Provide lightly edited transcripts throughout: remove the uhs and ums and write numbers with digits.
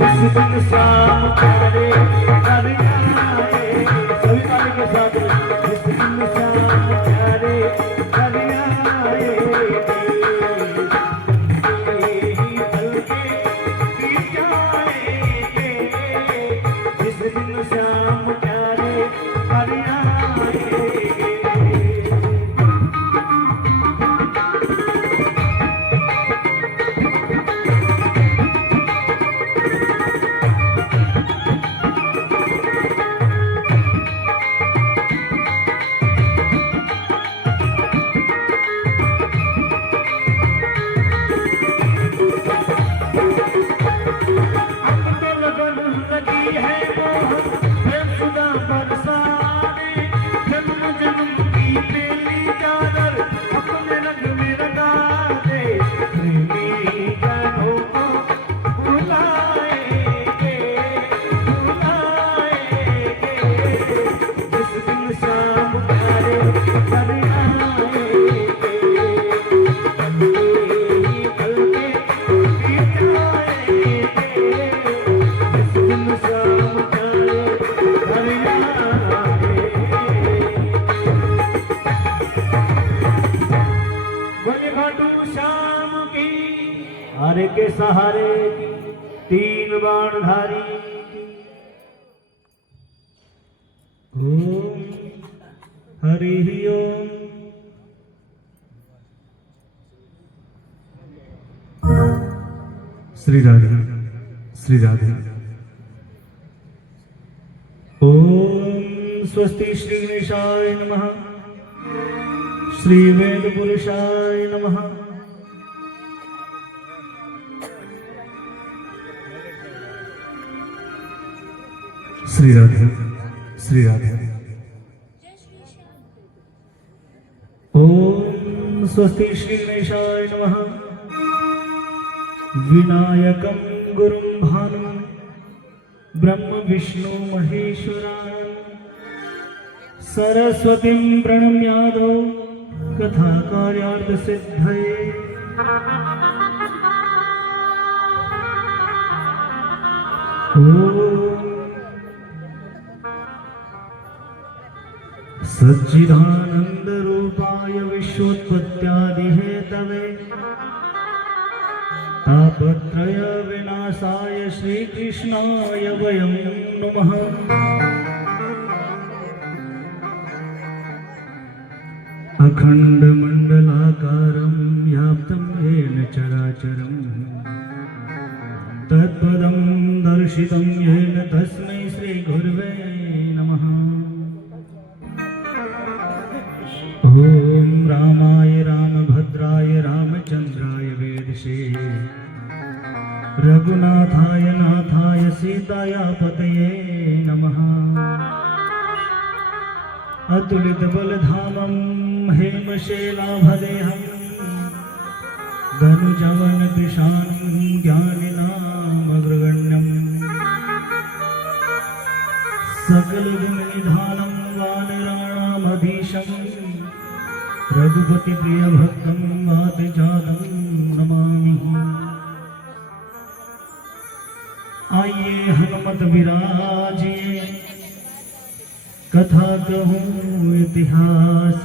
जिस दिन शाम प्यारे घर आए, सभी ताली के साथ, जिस दिन शाम प्यारे घर आए, जिस दिन शाम प्यारे घर आए। हारे के सहारे तीन बाणधारी। ओम हरि ओम। श्री राधे श्री राधे। ओम स्वस्ति श्री गणेशाय नमः, श्री वेद पुरुषाय नमः। श्री राधे श्री राधे। ओम स्वस्ति श्री गणेशाय नमः। विनायकं गुरुं भानुं ब्रह्म विष्णु महेश्वरान् सरस्वतीं प्रणम्यादो कथा कार्यार्थ सिद्धये। सच्चिदानंद रूपाय विश्वोत्पत्त्यादि हेतवे तापत्रय विनाशाय श्री कृष्णाय वयं नमः। अखंड मंडलाकारं व्याप्तं येन चराचरं तत्पदं दर्शितं येन तस्मै श्री गुरवे नमः। ओम रामाय रामभद्राय रामचंद्राय वेदसे रघुनाथाय नाथाय सीताया पतये नमः। अतुलित बलधामं हेमशैलाभदेहं धनुजवन कृशानं ज्ञानिनामग्रगण्यं सकलगुणनिधानं वानराणामधीशं रघुपति प्रिय भक्तं वातजातं नमामि। आइए हनुमत विराजिए कथा कहूँ इतिहास,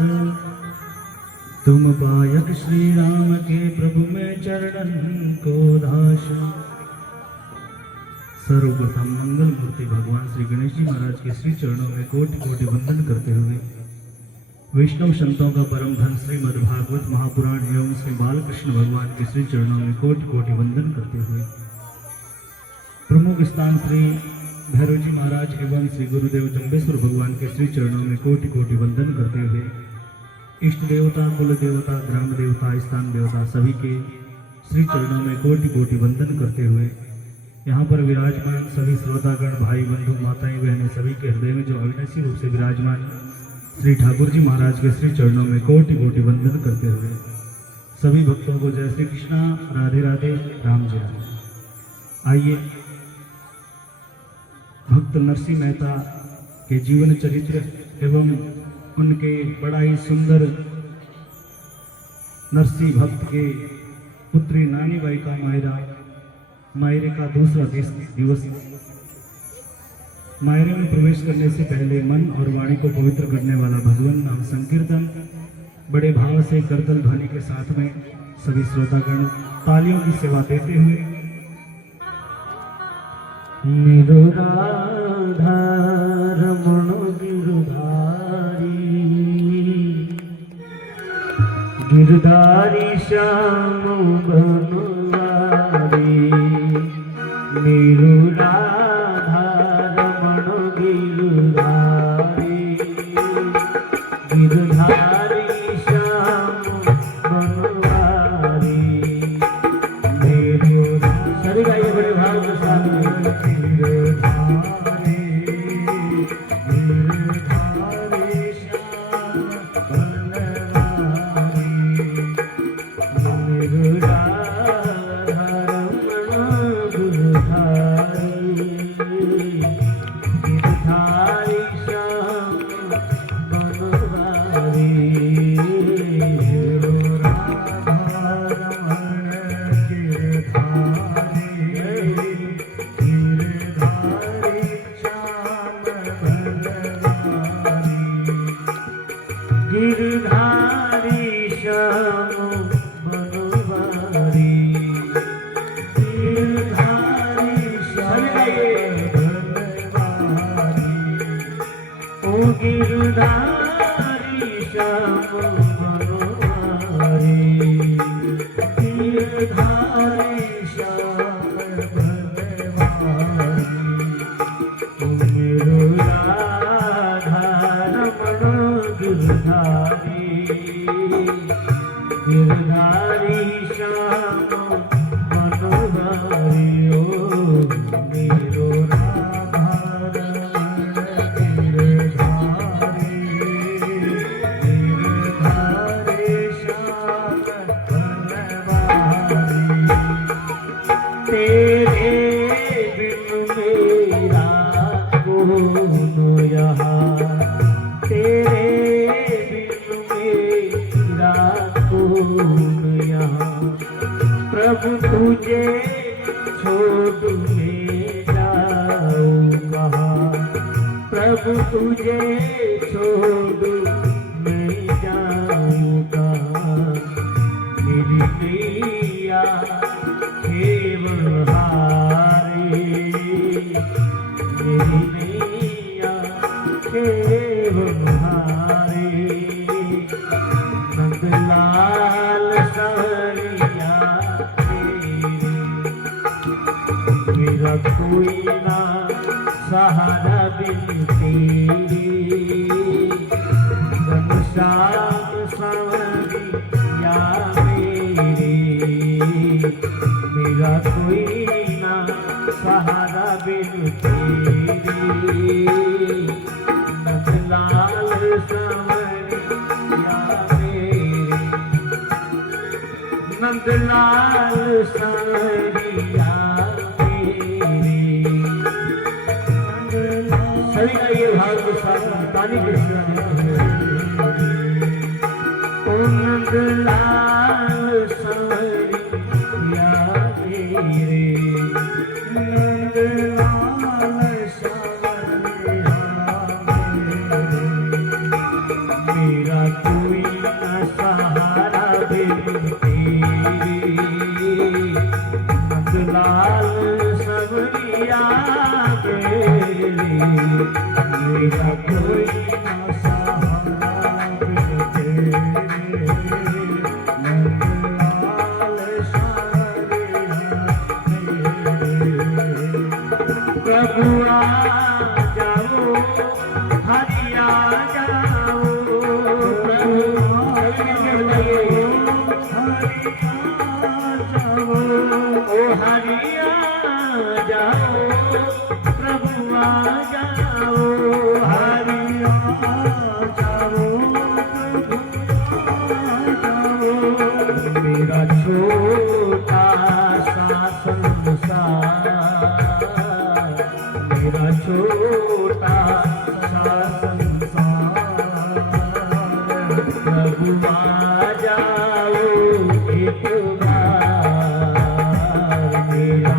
तुम पायक श्री राम के प्रभु में चरणन को दास। सर्वप्रथम मंगल मूर्ति भगवान श्री गणेश जी महाराज के श्री चरणों में कोटि कोटि वंदन करते हुए वैष्णव संतों का परम धन श्रीमद् भागवत महापुराण एवं श्री बालकृष्ण भगवान के श्री चरणों में कोटि कोटि वंदन करते हुए प्रमुख स्थान श्री भैरव जी महाराज एवं श्री गुरुदेव जम्बेश्वर भगवान के श्री चरणों में कोटि कोटि वंदन करते हुए इष्ट देवता, कुल देवता, ग्राम देवता, स्थान देवता सभी के श्री चरणों में कोटि कोटि वंदन करते हुए यहाँ पर विराजमान सभी श्रोतागण, भाई बंधु, माताएं, बहनें सभी के हृदय में जो अविनाशी रूप से विराजमान श्री ठाकुर जी महाराज के श्री चरणों में कोटि कोटि वंदन करते हुए सभी भक्तों को जय श्री कृष्णा, राधे राधे, राम जय राम। आइए भक्त नरसिंह मेहता के जीवन चरित्र एवं उनके बड़ा ही सुंदर नरसिंह भक्त के पुत्री नानी बाई का मायरा मायरे का दूसरा दिवस। मायरे में प्रवेश करने से पहले मन और वाणी को पवित्र करने वाला भगवान नाम संकीर्तन बड़े भाव से करतल ध्वनि के साथ में सभी श्रोतागण तालियों की सेवा देते हुए मेरो राधा रमण गिरधारी श्याम बनवारी मेरो राधा रमण गिरधारी श्याम बनवारी मेरो सभी गाइए बड़े भाव के साथ गिरधारी श्याम बनवारी गिरधारी श्याम बनवारी ओ गिरधारी श्याम बनवारी गिरधारी श्याम बनवारी ओ मेरो राधा रमण गिरधारी श्याम बनवारी ओ मेरो राधा गिरधारी श्याम बनवारी तेरे बिन मेरा कौन यहाँ तेरे प्रभु तुझे छोड़ ले जाऊंगा प्रभु तुझे छोड़ मैं जाऊंगा मेरी मैया केवल हारे मेरी मैया केवल हारे नंदलाल सरिया मेरा कोई ना सहारा बिन तेरे घनश्याम सवरिया मेरे मेरा कोई ना सहारा बिन तेरे नंदलाल सवरिया नंदलाल सरिया सभी का ये भाव के साथ ताली के साथ ओ नंदलाल सरिया मेरे नंदलाल सरिया मेरा कोई न सहारा बिन नंदलाल सवरिया मेरा कोई न सहारा बिन तेरे नंदलाल सवरिया प्रभु आ जाओ हरि आ जाओ प्रभु ओ हरिया जाओ प्रभु आ जाओ हरिया जाओ प्रभु मेरा छोटा सा संसार मेरा छोटा सा संसार प्रभु आ जाओ एक बार मेरा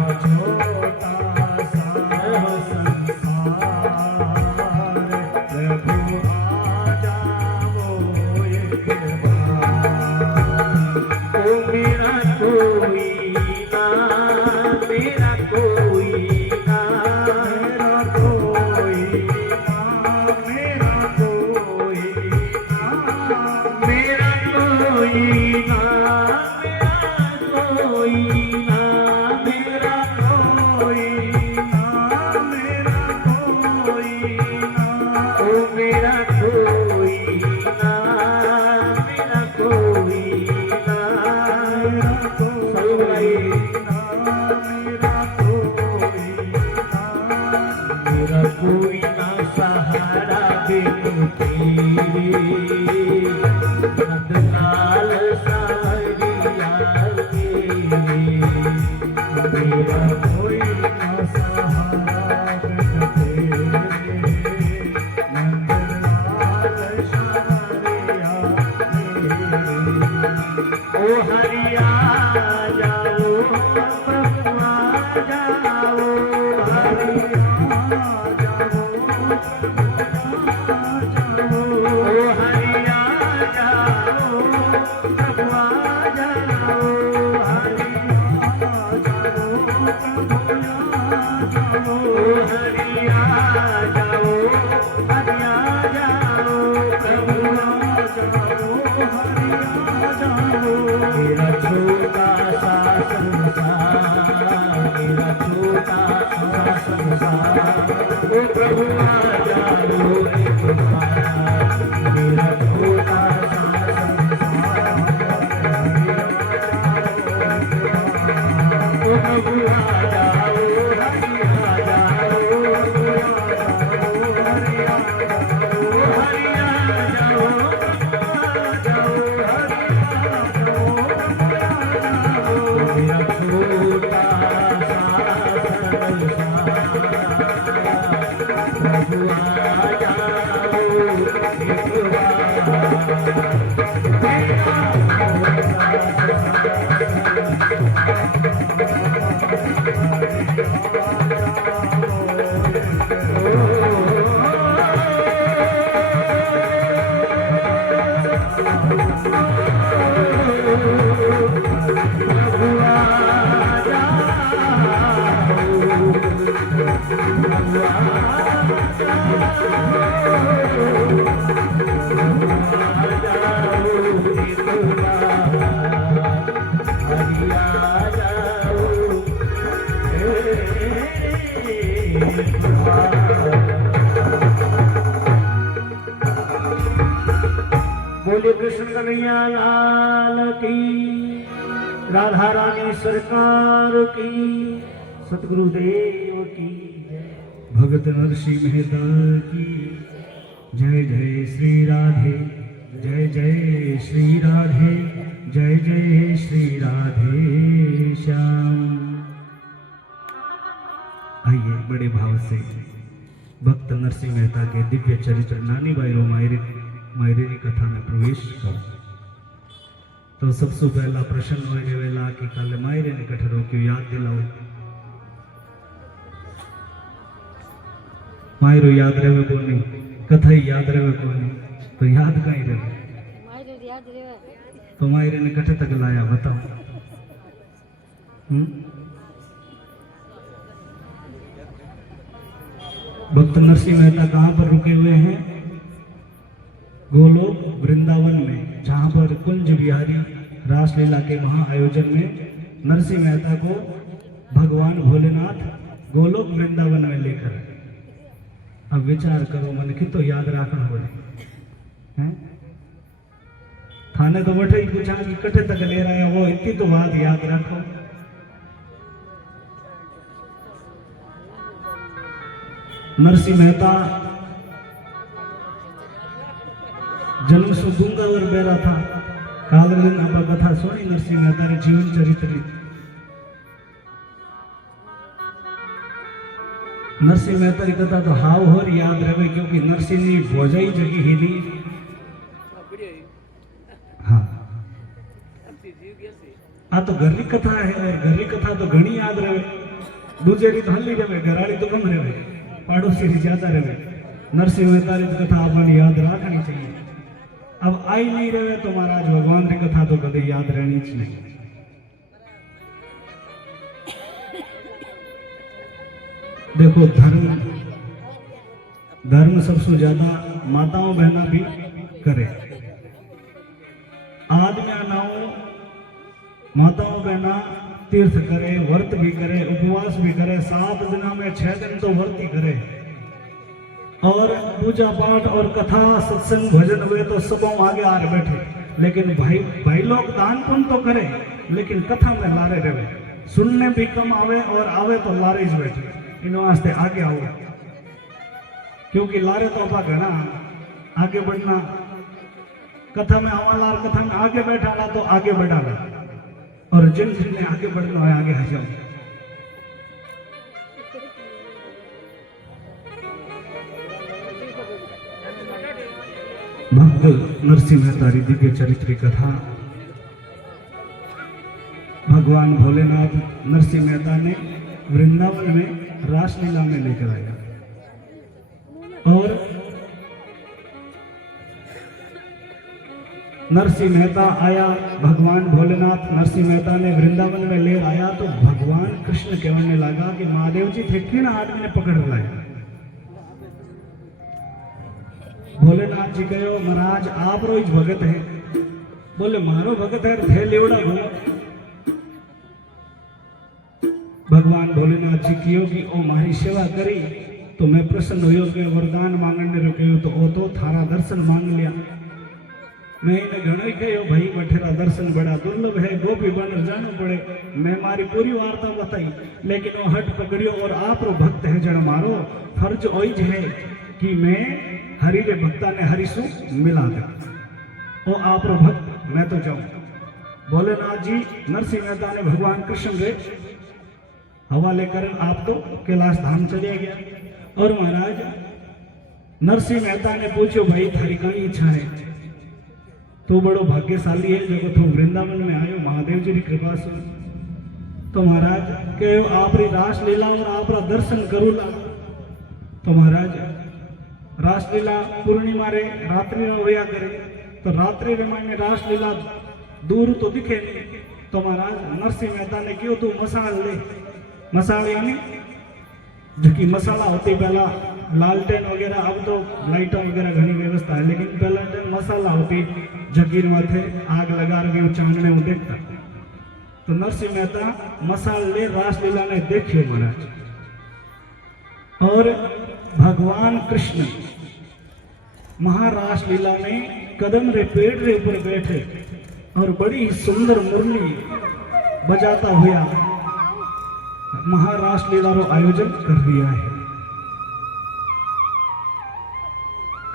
मेरा कोई ना सहारा ओ हरिया जाओ प्रभु आ जाओ हरिया जाओ ओ हरिया जाओ प्रभु आ जाओ हरिया जाओ प्रभु आ जाओ हरिया जाओ हरिया जाओ प्रभु आ जाओ हरिया जाओ मेरा छोटा सा संसार मेरा छोटा सा संसार ओ प्रभु आ जाओ एक बार मेरा छोटा सा संसार ओ प्रभु आ जाओ हरिया जाओ हरिया जाओ बोले कृष्ण कन्हैया लाल की राधा रानी सरकार की सतगुरुदेव की भगत नरसिंह मेहता की जय जय श्री राधे जय जय श्री राधे जय जय श्री राधे श्याम। आइए बड़े भाव से भक्त नरसिंह मेहता के दिव्य चरित्र नानी बाई मायरे की कथा में प्रवेश करो। तो सबसे पहला प्रश्न होने वेला कि कल मायरे ने कठरो क्यों याद दिलाओ। मायरो याद रहे को नहीं, कथा ही याद रहे को नहीं, तो याद कहीं रहे तो मायरे ने कठे तक लाया बताओ। भक्त नरसिंह मेहता कहाँ पर रुके हुए हैं? गोलोक वृंदावन में, जहां पर कुंज बिहारी रासलीला के महा आयोजन में नरसिंह मेहता को भगवान भोलेनाथ गोलोक वृंदावन में लेकर। अब विचार करो मन की तो याद रखना हो थाने तो वठे ही पूछा कि कटे तक ले रहे हैं वो इतनी तो बात याद रखो। नरसिंह मेहता जन्म सुदूंगा और बेरा था। काल दिन आप कथा सुनी नरसिंह मेहता रे जीवन चरित्र। नरसिंह मेहता की कथा तो हाव होर याद रहे क्योंकि नरसिंह की भोजाई जगी ही नहीं। हाँ आ तो घर की कथा है और घर की कथा तो घनी याद रहे। दूसरी तो हल्ली रहे, घराड़ी तो कम रहे, पड़ोसी ज्यादा रहे। नरसिंह मेहता की कथा अपन याद रखनी चाहिए। अब आई नहीं रहे तो महाराज भगवान की कथा तो कदे याद रहनी च नहीं। देखो धर्म सबसे ज्यादा माताओं बहना भी करे। आदमी नाओ माताओं बहना तीर्थ करे, व्रत भी करे, उपवास भी करे, 7 दिन में 6 दिन तो व्रत ही करे और पूजा पाठ और कथा सत्संग भजन हुए तो सबों आगे आ बैठे। लेकिन भाई लोग दान पुण्य तो करे लेकिन कथा में लारे रहे। सुनने भी कम आवे और आवे तो लारे ही बैठे। इन वास्ते आगे आओ क्योंकि लारे तो अपा घना आगे बढ़ना। कथा में आवा लार कथा में आगे बैठा ला तो आगे बढ़ा ला और जिन जिनने आगे बढ़ना है आगे आ जाओ। भक्त नरसिंह मेहता रिद्धि के चरित्र की कथा। भगवान भोलेनाथ नरसिंह मेहता ने वृंदावन में रासलीला में लेकर आया और नरसिंह मेहता आया, भगवान भोलेनाथ नरसिंह मेहता ने वृंदावन में ले आया तो भगवान कृष्ण कहने लगा कि महादेव जी थे किन आदमी ने पकड़ लाया। भोलेनाथ जी कहो महाराज आप रोज भगत है। बोले मारो भगत है थे लेवड़ा घूमो। भगवान भोलेनाथ जी कियो कि ओ मारी सेवा करी तो मैं प्रसन्न हुयो के वरदान मांगने रुके तो ओ तो थारा दर्शन मांग लिया। मैं इन्हें घणो कहो भाई बठेरा दर्शन बड़ा दुर्लभ है, गोपी बन जानो पड़े। मैं मारी पूरी वार्ता बताई लेकिन वो हट पकड़ियो और आप रो भक्त है जड़ मारो फर्ज ओइज है कि मैं हरि रे भक्ता ने हरिसु मिला कर ओ आप रो भक्त मैं तो जाऊं। भोलेनाथ जी नरसिंह मेहता ने भगवान कृष्ण रे हवाले कर आप तो कैलाश धाम चले गया। और महाराज नरसिंह मेहता ने पूछो भाई थारी कई इच्छा है। तू बड़ो भाग्यशाली है जो तू वृंदावन में आयो महादेव जी की कृपा से। तो महाराज के आप री रास लीला और आप रा दर्शन करूला। तो महाराज रासलीला पूर्णिमा रे रात्रि होया करे तो रात्रि रे माने रासलीला दूर तो दिखे नहीं। तो महाराज नरसिंह मेहता ने क्यों तू मसाल ले। मसाल यानी जो कि मसाला होती पहला लालटेन वगैरह, अब तो लाइटों वगैरह घनी व्यवस्था है लेकिन पहले मसाला होती जगीर माथे आग लगा के चांदने में देखता। तो नरसिंह मेहता मसाल ले रासलीला ने देखियो महाराज। और भगवान कृष्ण महारास लीला में कदम रे पेड़ रे ऊपर बैठे और बड़ी सुंदर मुरली बजाता हुआ महारास लीला रो आयोजन कर दिया है।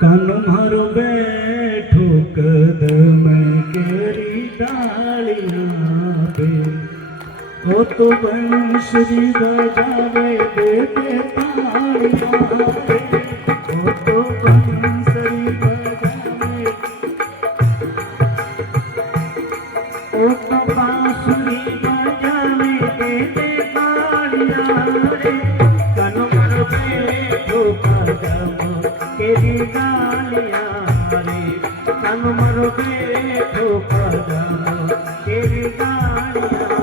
कानो मारो बैठो कदम केरी डालियां पे ओ तो बंसुरी बजावे देते तालियां पे ओ तो बंसुरी बजावे ओ तो बांसुरी बजावे देते तालियां रे। कानो मारो बैठो कदम केरी डालियां रे। कानो मारो बैठो कदम केरी डालियां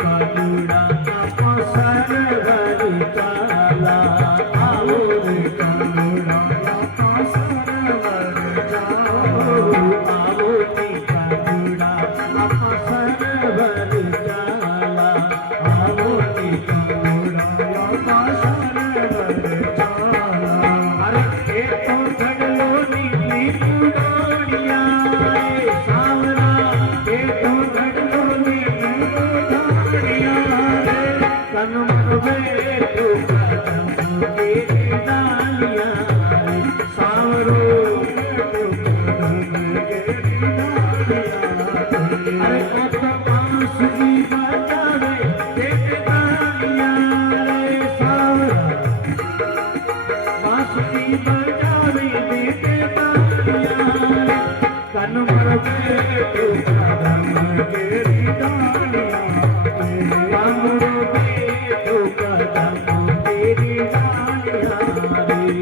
कानूड़ा आप सरवर चाला, आओ रे कानूड़ा आप सरवर चाला, आओ रे कानूड़ा आप सरवर चाला, आओ रे कानूड़ा आप सरवर चाला। अरे ये तो घडलो नीली कुडाणिया रे सावरा, ये तो घडलो नीली कुडाणिया रे, कनमरवे तो कदम के डालिया रे सावरो तो कदम के डालिया रे। अरे ओ तो बांसुरी बजावे के डालिया रे सावरा, बांसुरी बजावे के डालिया रे, कनमरवे तो कदम के डालिया रे, कनमरवे तो कदम के डालिया रे।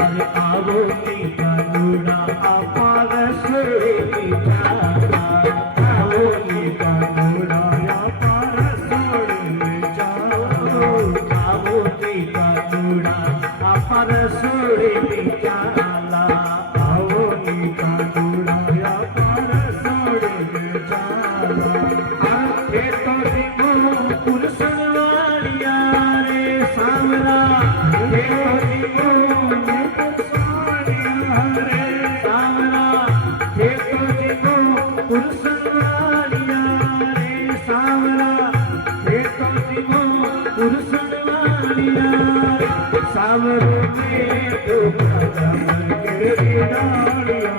अरे आओ नी कानूड़ा आप रसोई चाला, आओ नी कानूड़ा आप रसोई चाला, आओ नी कानूड़ा आप रसोई चाला, आओ नी कानूड़ा आप रसोई चाला। आखे तो दिमो पुरसन वालिया रे सावरा, ये तो दिमो सावरो में तो कदम के डालिया,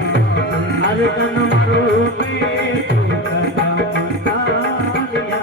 हर कनमरो में तो कदम डालिया।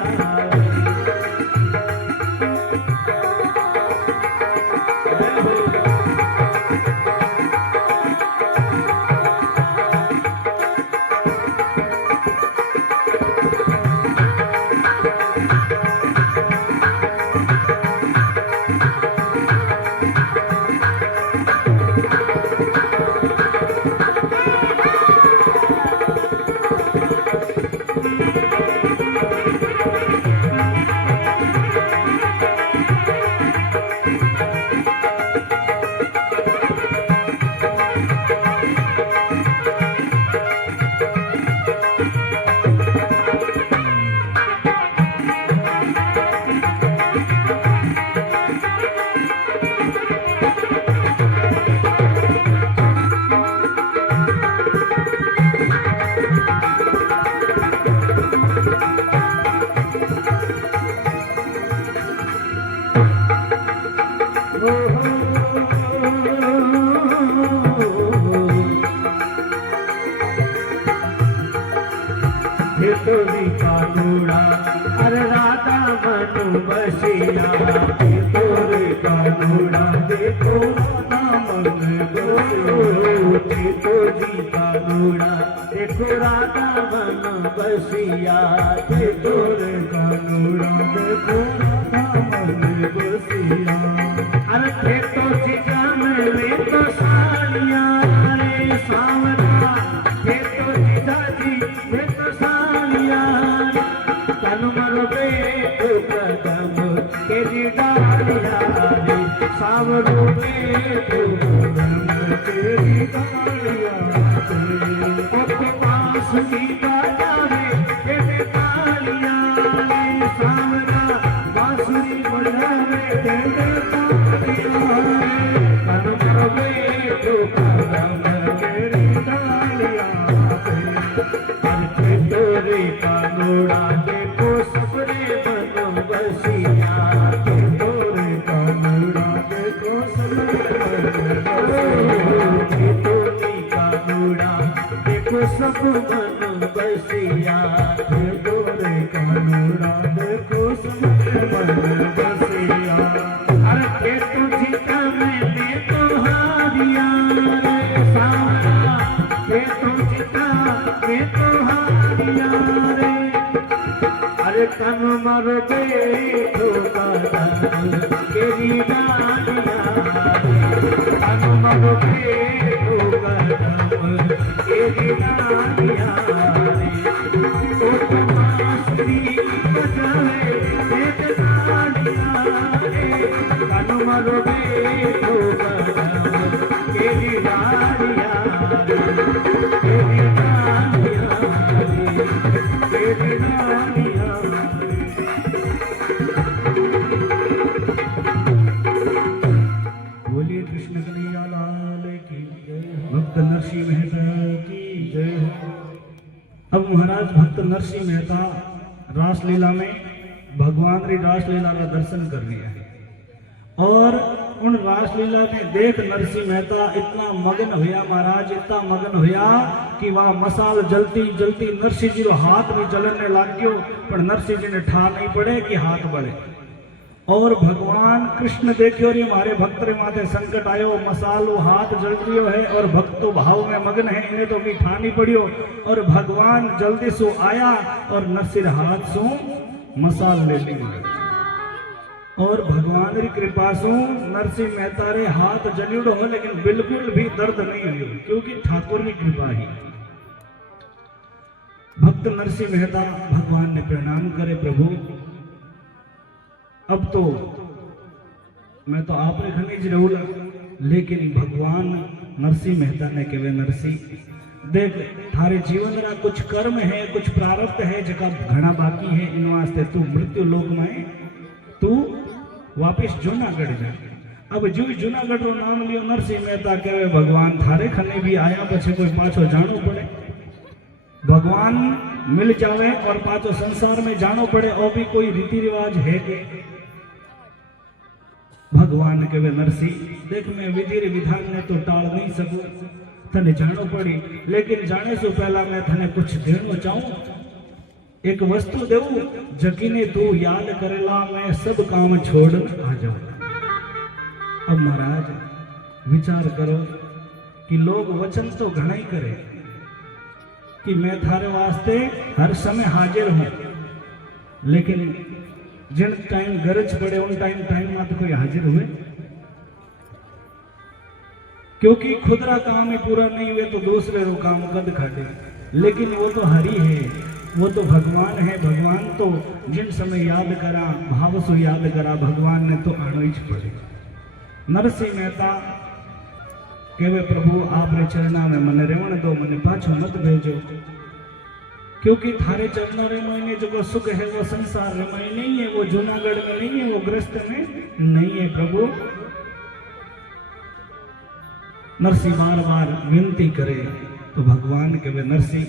तोरी कानूड़ा अरे राधा मनु बसिया, तोरे कानूड़ा देखो राधा मन बसिया, तोरी कानूड़ा देखो राधा मन बसिया, तोरे कानूड़ा देखो राधा मन बसिया। अरे खेतो चिकन में तो सालिया रे सावरा, खेतो चिकाजी में तो सालिया, कनमरवे तो कदम के डालिया रे सावरो में तो कदम के डालिया रे। उसके पास की बजावे के डालिया रे सावरा, बांसुरी बजावे के डालिया रे, कनमरवे तो कदम के डालिया। देखो सब मन बसिया, देखो रे कानूरा देखो सब मन बसिया। अरे के तुझी का मैंने तो हारिया रे सावरा, के तुझी का मैं तो हारिया रे। अरे तन मर बैठो कदम केरी डालिया, तन मर बैठो कदम केरी डालिया रे। तो तमाशरी बजाए एक डालिया रे, तन मर बैठो कदम केरी डालिया रे, केरी डालिया रे, केरी डालिया। बोलिए कृष्ण कन्हैया लाल की जय, भक्त नरसिंह मेहता की जय। अब महाराज भक्त नरसिंह मेहता रासलीला में भगवान री रासलीला का दर्शन कर लिया है, और उन रासलीला में देख नरसिंह मेहता इतना मगन हुआ महाराज, इतना मगन हुआ कि वह मसाल जलती जलती नरसिंह जी रो हाथ भी जलने लग गयो, पर नरसिंह जी ने ठा नहीं पड़े कि हाथ बढ़े। और भगवान कृष्ण देखियो रे हमारे भक्त रे माथे संकट आयो, मसालो हाथ जल रियो है और भक्त तो भाव में मगन है, इन्हें तो मीठा नहीं पड़ियो। और भगवान जल्दी सो आया और नरसिंह हाथ सो मसाल ले ली, और भगवान की कृपा से नरसिंह मेहता रे हाथ जलियो हो, लेकिन बिल्कुल भी दर्द नहीं हुई, क्योंकि ठाकुर की कृपा ही। भक्त नरसिंह मेहता भगवान ने प्रणाम करे, प्रभु अब तो मैं तो आपने खनिज रहूंगा, लेकिन भगवान नरसिंह मेहता ने कहे नरसिंह देख थारे जीवन रा कुछ कर्म है, कुछ प्रारब्ध है जका घना बाकी है, इन वास्ते तू मृत्यु लोक में तू वापिस जूनागढ़ जा। अब जो जूनागढ़ रो नाम लियो नरसिंह मेहता कहे भगवान थारे खने भी आया पछे कोई पाछो जानो पड़े, भगवान मिल जावे और पाछो संसार में जानो पड़े, और भी कोई रीति रिवाज है के। भगवान कहे नरसिंह देख मैं विधि विधान ने तो टाल नहीं सकूं, तने जानो पड़ी, लेकिन जाने से पहला मैं तने कुछ देनो चाहूं, एक वस्तु देऊ जकीने तू याद करेला मैं सब काम छोड़ आ जाऊं। अब महाराज विचार करो कि लोग वचन तो घना ही करे कि मैं थारे वास्ते हर समय हाजिर हूं, लेकिन जिन टाइम गरज पड़े उन टाइम में तो कोई हाजिर हुए, क्योंकि खुदरा काम ही पूरा नहीं हुए तो दूसरे रो काम कद खाटे। लेकिन वो तो हरि है, वो तो भगवान है, भगवान तो जिन समय याद करा भाव सो याद करा, भगवान ने तो आनो ही पड़े। नरसिंह मेहता कहे प्रभु आप रे चरणा में मने रेवण दो, मने पाछो मत भेजो, क्योंकि थारे चरणों रे महीने जो सुख है वो संसार रे में नहीं है, वो जूनागढ़ में नहीं है, वो ग्रस्त में नहीं है प्रभु। नरसिंह बार बार विनती करे तो भगवान कहे नरसिंह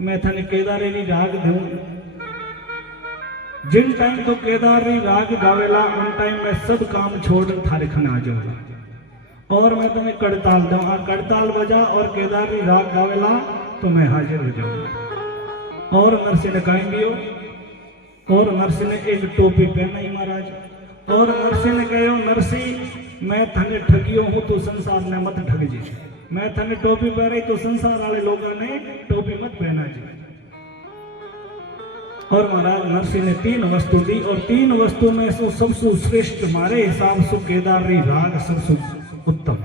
मैं थाने केदारी री राग दूं, जिन टाइम तो केदारी राग गावेला उन टाइम में सब काम छोड़ थारे खने आ जाऊंगा, और मैं तुम्हें कड़ताल दूंगा, कड़ताल बजा और केदारी राग गावेला तो मैं हाजिर हो जाऊंगा। और नरसिंह ने कहीं दियो, और नरसिंह ने एक टोपी पहनाई महाराज, और नरसिंह ने कहो नरसिंह मैं थाने ठगियो हूं तो संसार ने मत ठग जी, मैं थाने टोपी पहनाई तो संसार वाले लोगों ने टोपी मत पहना जी। और महाराज नरसिंह ने 3 वस्तु दी, और 3 वस्तु में से सबसे श्रेष्ठ मारे हिसाब से केदारी राग सबसे उत्तम,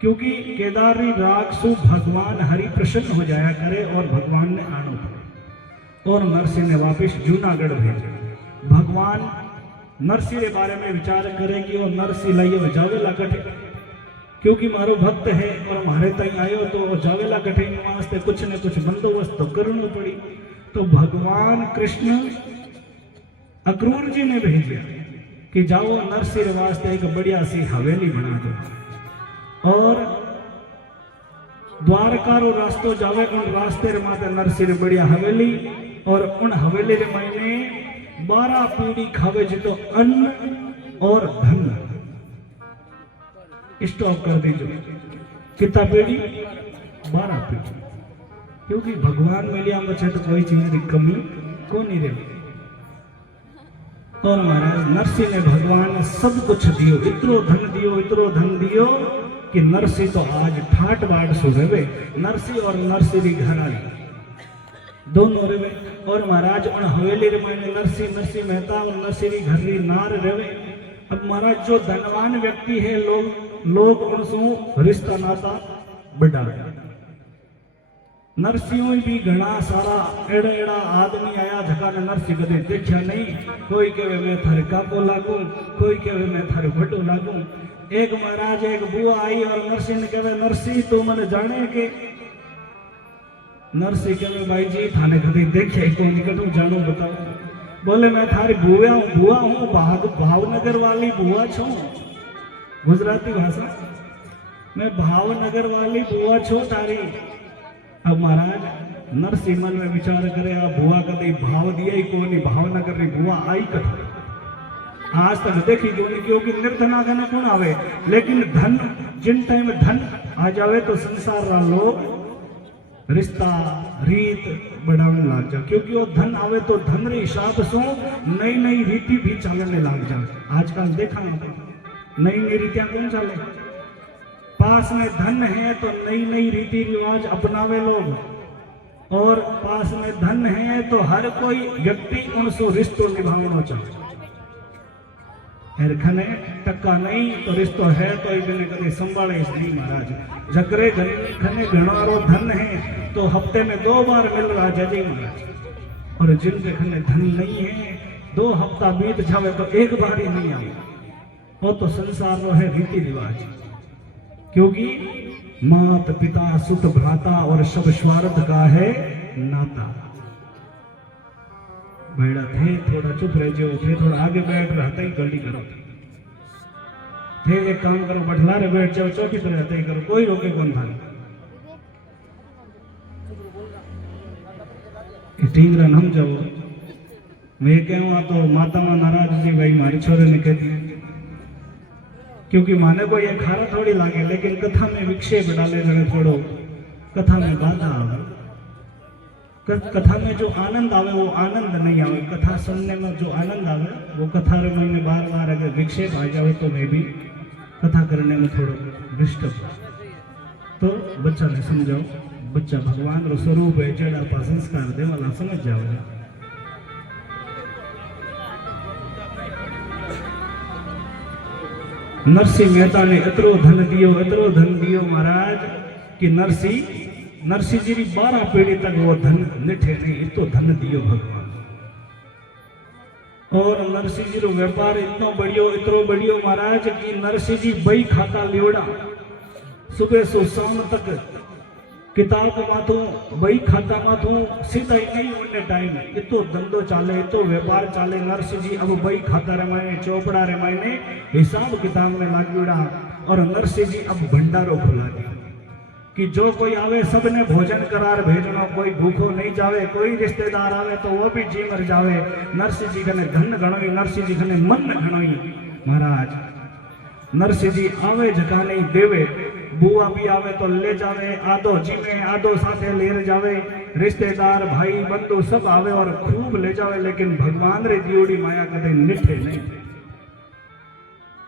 क्योंकि केदारी राग से भगवान हरि प्रसन्न हो जाया करे और भगवान ने आनो पड़े। और नरसिंह ने वापिस जूनागढ़ भेजा। भगवान नरसिंह के बारे में विचार करे कि वो नरसिंह लाइए जावेला कठे, क्योंकि मारो भक्त है और हमारे तई आयो तो जावेला कठे वास्ते कुछ न कुछ बंदोबस्त तो करना पड़ी। तो भगवान कृष्ण अक्रूर जी ने भेजा कि जाओ नरसिंह वास्ते एक बढ़िया सी हवेली बना दो, और द्वारका रो रास्तो जावे उन रास्ते रे माते नरसिंह बढ़िया हवेली, और उन हवेली रे महीने 12 पीढ़ी खावे जितो अन्न और धन स्टॉक कर दीजो। कितना पीढ़ी? 12 पीढ़ी। क्योंकि भगवान मिलिया बचे तो कोई चीज की कमी को नहीं रही। और महाराज नरसिंह ने भगवान ने सब कुछ दियो, इतरो धन दियो कि नरसिंह तो आज ठाट बाट सो रहे। नरसिंह और नरसिंह री घराली दोनों रहे। और महाराज उन हवेली रे माने नरसिंह मेहता और नरसिंह री घर री नार रहे। अब महाराज जो धनवान व्यक्ति है लोग उनसु रिश्ता नाता बढ़ा। नरसिंह भी घना सारा एड़ा आदमी आया जका ने नरसिंह कदे देखा नहीं। कोई कहे मैं थारे काको लागू, कोई कहे मैं थारे बटू लागू। एक महाराज एक बुआ आई और नरसिंह ने कहे नरसिंह तू मने जाने के? नरसिंह कहे भाई जी थाने कदे देखे कौन कटू जानो बताओ। बोले मैं थारी बुआ हूँ भावनगर वाली बुआ छू। गुजराती भाषा मैं भावनगर वाली बुआ छू तारी। अब महाराज नरसिंह मन में विचार करे आ बुआ कदे भाव दिया ही कोनी, भावनगर री बुआ आई कथा आज तक देखी कोनी। क्योंकि निर्धना घने कौन आवे, लेकिन धन जिन टाइम धन आ जावे तो संसार रा लोग रिश्ता रीत बढ़ाने लग जा। क्योंकि वो धन आवे तो धन रे हिसाब से नई रीति भी चलने लग जा। आजकल देखा नई रीतियां कौन चले, पास में धन है तो नई रीति रिवाज अपनावे लोग। और पास में धन है तो हर कोई व्यक्ति उनसे रिश्तो निभावना चाहे। खने टक्का नहीं तो रिश्तो है तो इतने कभी संभाले नहीं महाराज। जकरे खने घनारो धन है तो हफ्ते में 2 बार मिल रहा जजी महाराज। और जिनके खने धन नहीं है 2 हफ्ता बीत जावे तो 1 बार ही नहीं आए। वो तो संसार रो है रीति रिवाज। क्योंकि मात पिता सुत भ्राता और सब स्वार्थ का है नाता। बैठा थे थोड़ा चुप रह जाओ, थे थोड़ा आगे बैठ रहता ही गली करो, थे एक काम करो बठला रे बैठ जाओ, चौकी पर रहते ही करो, कोई रोके कौन था। ठीक रहा हम जाओ। मैं कहूँ तो माता माँ नाराज जी भाई मारी छोरे ने कह दी। क्योंकि माने को ये खारा थोड़ी लागे, लेकिन कथा में विक्षेप डाले जने थोड़ो कथा में बाधा आवे। कथा में जो आनंद आवे वो आनंद नहीं आवे। कथा सुनने में जो आनंद आवे वो कथा रे महीने बार अगर विक्षेप आ जाए तो मैं भी कथा करने में थोड़ा डिस्टर्ब। तो बच्चा ने समझाओ, बच्चा भगवान रो स्वरूप है, जेड़ा पा संस्कार दे वाला समझ जाओ। नरसिंह मेहता ने इतरो धन दियो महाराज कि नरसिंह जी की 12 पीढ़ी तक वो धन निठे नहीं, इतो धन दियो भगवान। और नरसिंह जी रो व्यापार इतनो बढ़ियो महाराज कि नरसिंह जी बई खाता लियोड़ा सुबह सो शाम तक किताब माथू बई खाता माथू सीधा ही नहीं उन्ने टाइम इतो धंधो चाले, इतो व्यापार चाले। नरसिंह जी अब बई खाता रे मायने चौपड़ा रे मायने हिसाब किताब में लागियोड़ा। और नरसिंह जी अब भंडारो खुला दिया कि जो कोई आवे सबने भोजन करार भेजना, कोई भूखो नहीं जावे। कोई रिश्तेदार आवे तो वो भी जी मर जावे। नरसिंह जी कने धन घणोई, नरसिंह जी कने मन घणोई महाराज। नरसिंह जी आवे जका नहीं देवे। बुआ भी आवे तो ले जावे, आधो जीमे आधो साथे ले जावे। रिश्तेदार भाई बंधु सब आवे और खूब ले जावे, लेकिन भगवान रे दियोड़ी माया कदे निठे नहीं।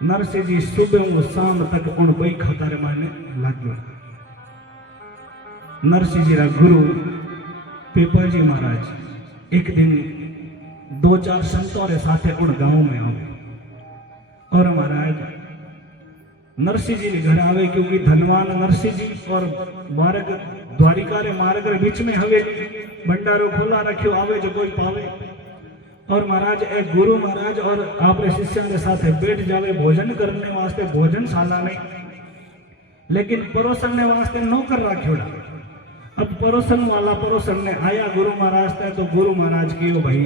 नरसिंह जी सुबह और शाम तक उन बई खाता रे माने लाग्यो। नरसिंह जी रा गुरु पीपल जी महाराज एक दिन 2-4 संतों रे साथे उन गांव में आवे। और महाराज नरसिंह जी के घर आवे क्योंकि धनवान नरसिंह जी और मार्ग द्वारिका रे मार्ग रे बीच में हवे भंडारो खुला रखियो, आवे जो कोई पावे। और महाराज एक गुरु महाराज और आपरे शिष्यों के साथ बैठ जावे भोजन करने वास्ते। भोजनशाला नहीं, लेकिन परोसने वास्ते नौकर राख्योड़ा। अब परोसन वाला परोसन ने आया गुरु महाराज ते, तो गुरु महाराज कियो भाई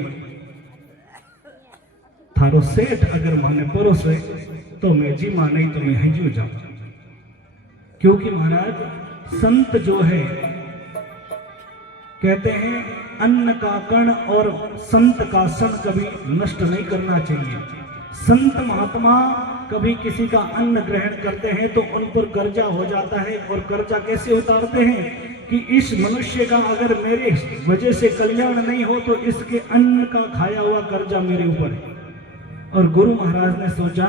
थारो सेठ अगर माने परोसे तो मैं जी मां, नहीं तो मैं हजू जाऊं। क्योंकि महाराज संत जो है कहते हैं अन्न का कण और संत का सन कभी नष्ट नहीं करना चाहिए। संत महात्मा कभी किसी का अन्न ग्रहण करते हैं तो उन पर कर्जा हो जाता है। और कर्जा कैसे उतारते हैं कि इस मनुष्य का अगर मेरे वजह से कल्याण नहीं हो तो इसके अन्न का खाया हुआ कर्जा मेरे ऊपर है। और गुरु महाराज ने सोचा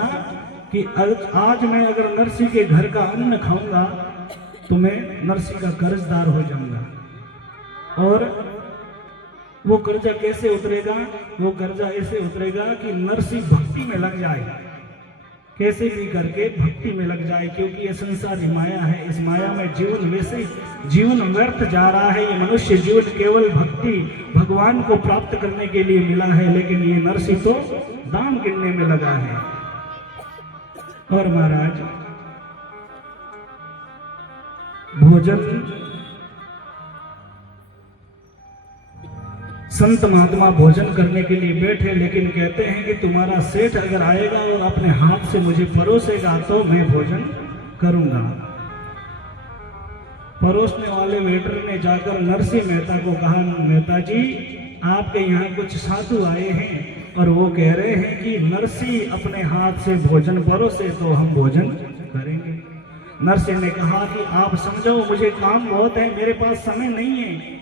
कि आज मैं अगर नरसी के घर का अन्न खाऊंगा तो मैं नरसी का कर्जदार हो जाऊंगा। और वो कर्जा कैसे उतरेगा? वो कर्जा ऐसे उतरेगा कि नरसी भक्ति में लग जाए, कैसे भी करके भक्ति में लग जाए, क्योंकि ये संसार माया है। इस माया में जीवन वैसे जीवन व्यर्थ जा रहा है। ये मनुष्य जीवन केवल भक्ति भगवान को प्राप्त करने के लिए मिला है, लेकिन ये नरसी तो दाम गिनने में लगा है। और महाराज भोजन, संत महात्मा भोजन करने के लिए बैठे, लेकिन कहते हैं कि तुम्हारा सेठ अगर आएगा और अपने हाथ से मुझे परोसेगा तो मैं भोजन करूंगा। परोसने वाले वेटर ने जाकर नरसी मेहता को कहा, मेहता जी आपके यहाँ कुछ साधु आए हैं और वो कह रहे हैं कि नरसी अपने हाथ से भोजन परोसे तो हम भोजन करेंगे। नरसी ने कहा कि आप समझो मुझे काम बहुत है, मेरे पास समय नहीं है।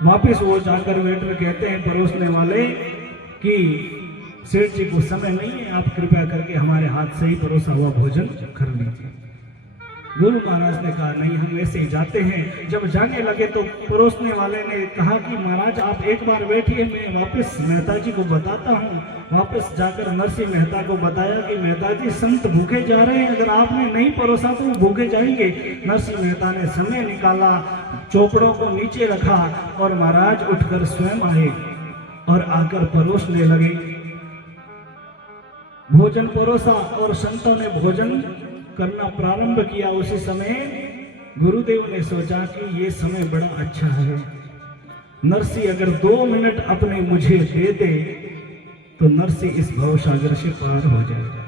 वापिस वो जाकर वेटर कहते हैं परोसने वाले कि सेठ जी को समय नहीं है, आप कृपया करके हमारे हाथ से ही परोसा हुआ भोजन कर लीजिए। गुरु महाराज ने कहा नहीं, हम ऐसे ही जाते हैं। जब जाने लगे तो परोसने वाले ने कहा कि महाराज आप एक बार बैठिए, मैं वापस मेहता जी को बताता हूँ। वापस जाकर नरसी मेहता को बताया कि मेहता जी संत भूखे जा रहे हैं, अगर आपने नहीं परोसा तो वो भूखे जाएंगे। नरसी मेहता ने समय निकाला, चौपड़ों को नीचे रखा और महाराज उठकर स्वयं आए और आकर परोसने लगे। भोजन परोसा और संतों ने भोजन करना प्रारंभ किया। उसी समय गुरुदेव ने सोचा कि ये समय बड़ा अच्छा है, नरसी अगर 2 मिनट अपने मुझे दे दे तो नरसी इस भवसागर से पार हो जाएगा।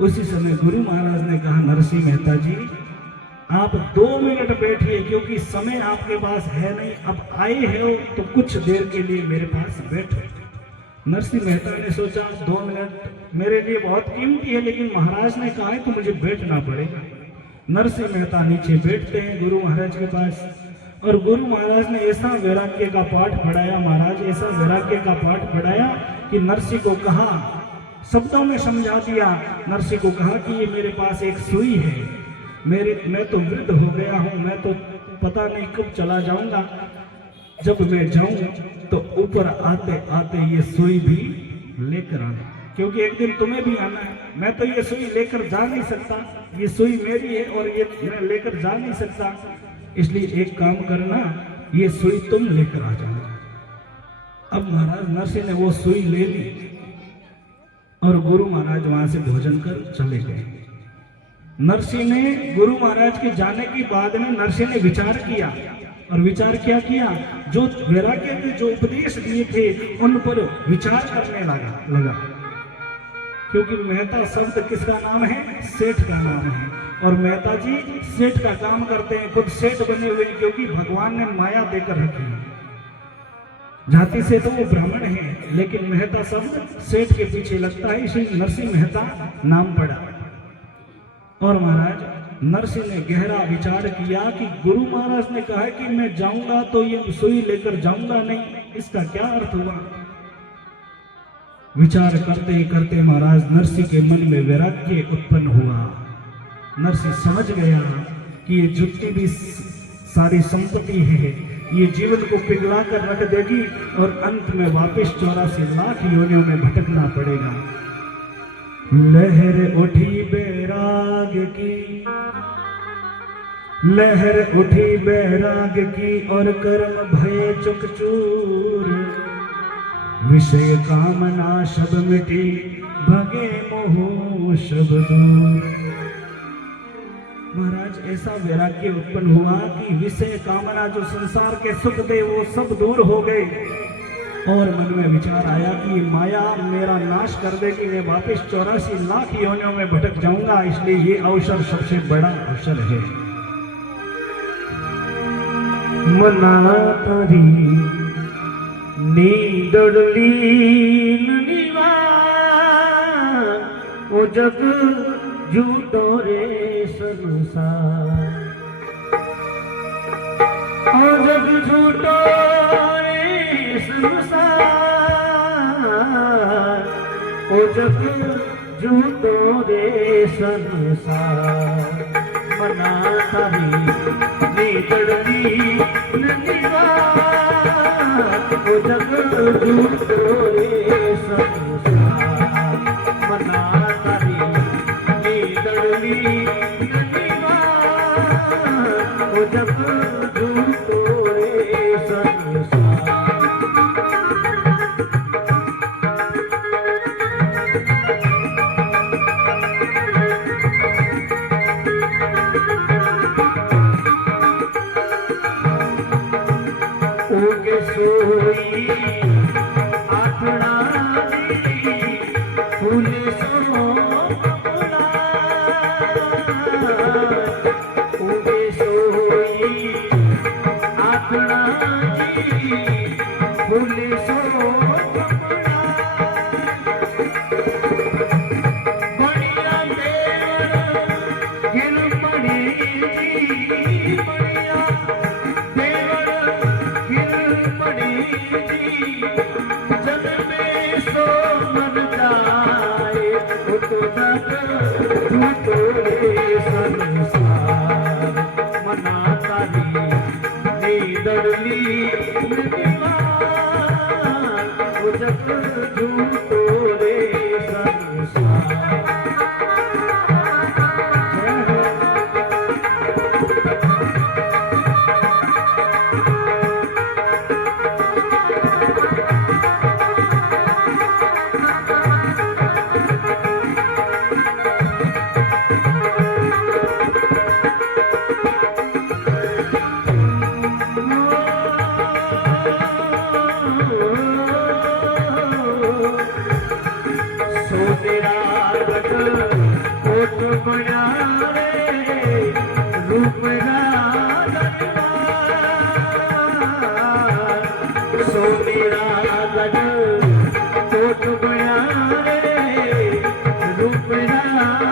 उसी समय गुरु महाराज ने कहा, नरसी मेहता जी आप 2 मिनट बैठिए, क्योंकि समय आपके पास है नहीं, अब आए हो तो कुछ देर के लिए मेरे पास बैठो। नरसी मेहता ने सोचा 2 मिनट मेरे लिए बहुत कीमती है, लेकिन महाराज ने कहा है तो मुझे बैठना पड़ेगा। नरसी मेहता नीचे बैठते हैं गुरु महाराज के पास, और गुरु महाराज ने ऐसा वैराग्य का पाठ पढ़ाया, महाराज ऐसा वैराग्य का पाठ पढ़ाया कि नरसी को कहा, शब्दों में समझा दिया। नरसी को कहा कि ये मेरे पास एक सुई है, मैं तो वृद्ध हो गया हूँ, मैं तो पता नहीं कब चला जाऊंगा, जब मैं जाऊं तो ऊपर आते आते ये सुई भी लेकर आना, क्योंकि एक दिन तुम्हें भी आना है। मैं तो ये सुई लेकर जा नहीं सकता, ये सुई मेरी है और ये मैं लेकर जा नहीं सकता, इसलिए एक काम करना, ये सुई तुम लेकर आ जाना। अब महाराज नरसी ने वो सुई ले ली और गुरु महाराज वहां से भोजन कर चले गए। नरसी ने गुरु महाराज के जाने के बाद में नरसी ने विचार किया, और विचार क्या किया, जो वैराग्य के जो उपदेश दिए थे उन पर विचार करने लगा। क्योंकि मेहता शब्द किसका नाम है? सेठ का नाम है, और मेहता जी सेठ का काम करते हैं, खुद सेठ बने हुए, क्योंकि भगवान ने माया देकर रखी है। जाति से तो वो ब्राह्मण है, लेकिन मेहता शब्द सेठ के पीछे लगता है, इसलिए नरसी मेहता नाम पड़ा। और महाराज नरसी ने गहरा विचार किया कि गुरु महाराज ने कहा कि मैं जाऊंगा तो ये सुई लेकर जाऊंगा नहीं, इसका क्या अर्थ हुआ? विचार करते करते महाराज नरसी के मन में वैराग्य उत्पन्न हुआ। नरसी समझ गया कि ये जितनी भी सारी संपत्ति है ये जीवन को पिघला कर रख देगी और अंत में वापस 84 लाख योनियों में भटकना पड़ेगा। लहर उठी बैराग की, लहर उठी बैराग की और कर्म भये चुकचूर, विषय कामना सब मिटी भगे मोह सब दूर। महाराज ऐसा वैराग्य उत्पन्न हुआ कि विषय कामना जो संसार के सुख थे वो सब दूर हो गए, और मन में विचार आया कि माया मेरा नाश कर देगी, मैं वापस 84 लाख योनियों में भटक जाऊंगा, इसलिए ये अवसर सबसे बड़ा अवसर है। मना तारी नींदड़ली ननिवा ओ जग झूठो रे संसार, झूठो रे संसार, ओ जग झूठो रे संसार, मना तारी नीतड़नी नंदीवार, ओ जग झूठो रे संसार, मना तारी नीतड़नी नंदीवार, ओ जग झूठो रे संसार। उगे सोई आठड़ा फूले सो कपड़ा, उगे सोई आठड़ा फूले सो कपड़ा, बढ़िया देवर गिर पड़ी बढ़िया जग में सो मन जाए, तो जग झूठो रे संसार, मना तारी नीदड़ली नंदीवार, तो जग झूठो रे संसार। सोनेरा गट कोट बना रे रूप राजकुमार, सोनेरा गट कोट बना रे रूप राजकुमार,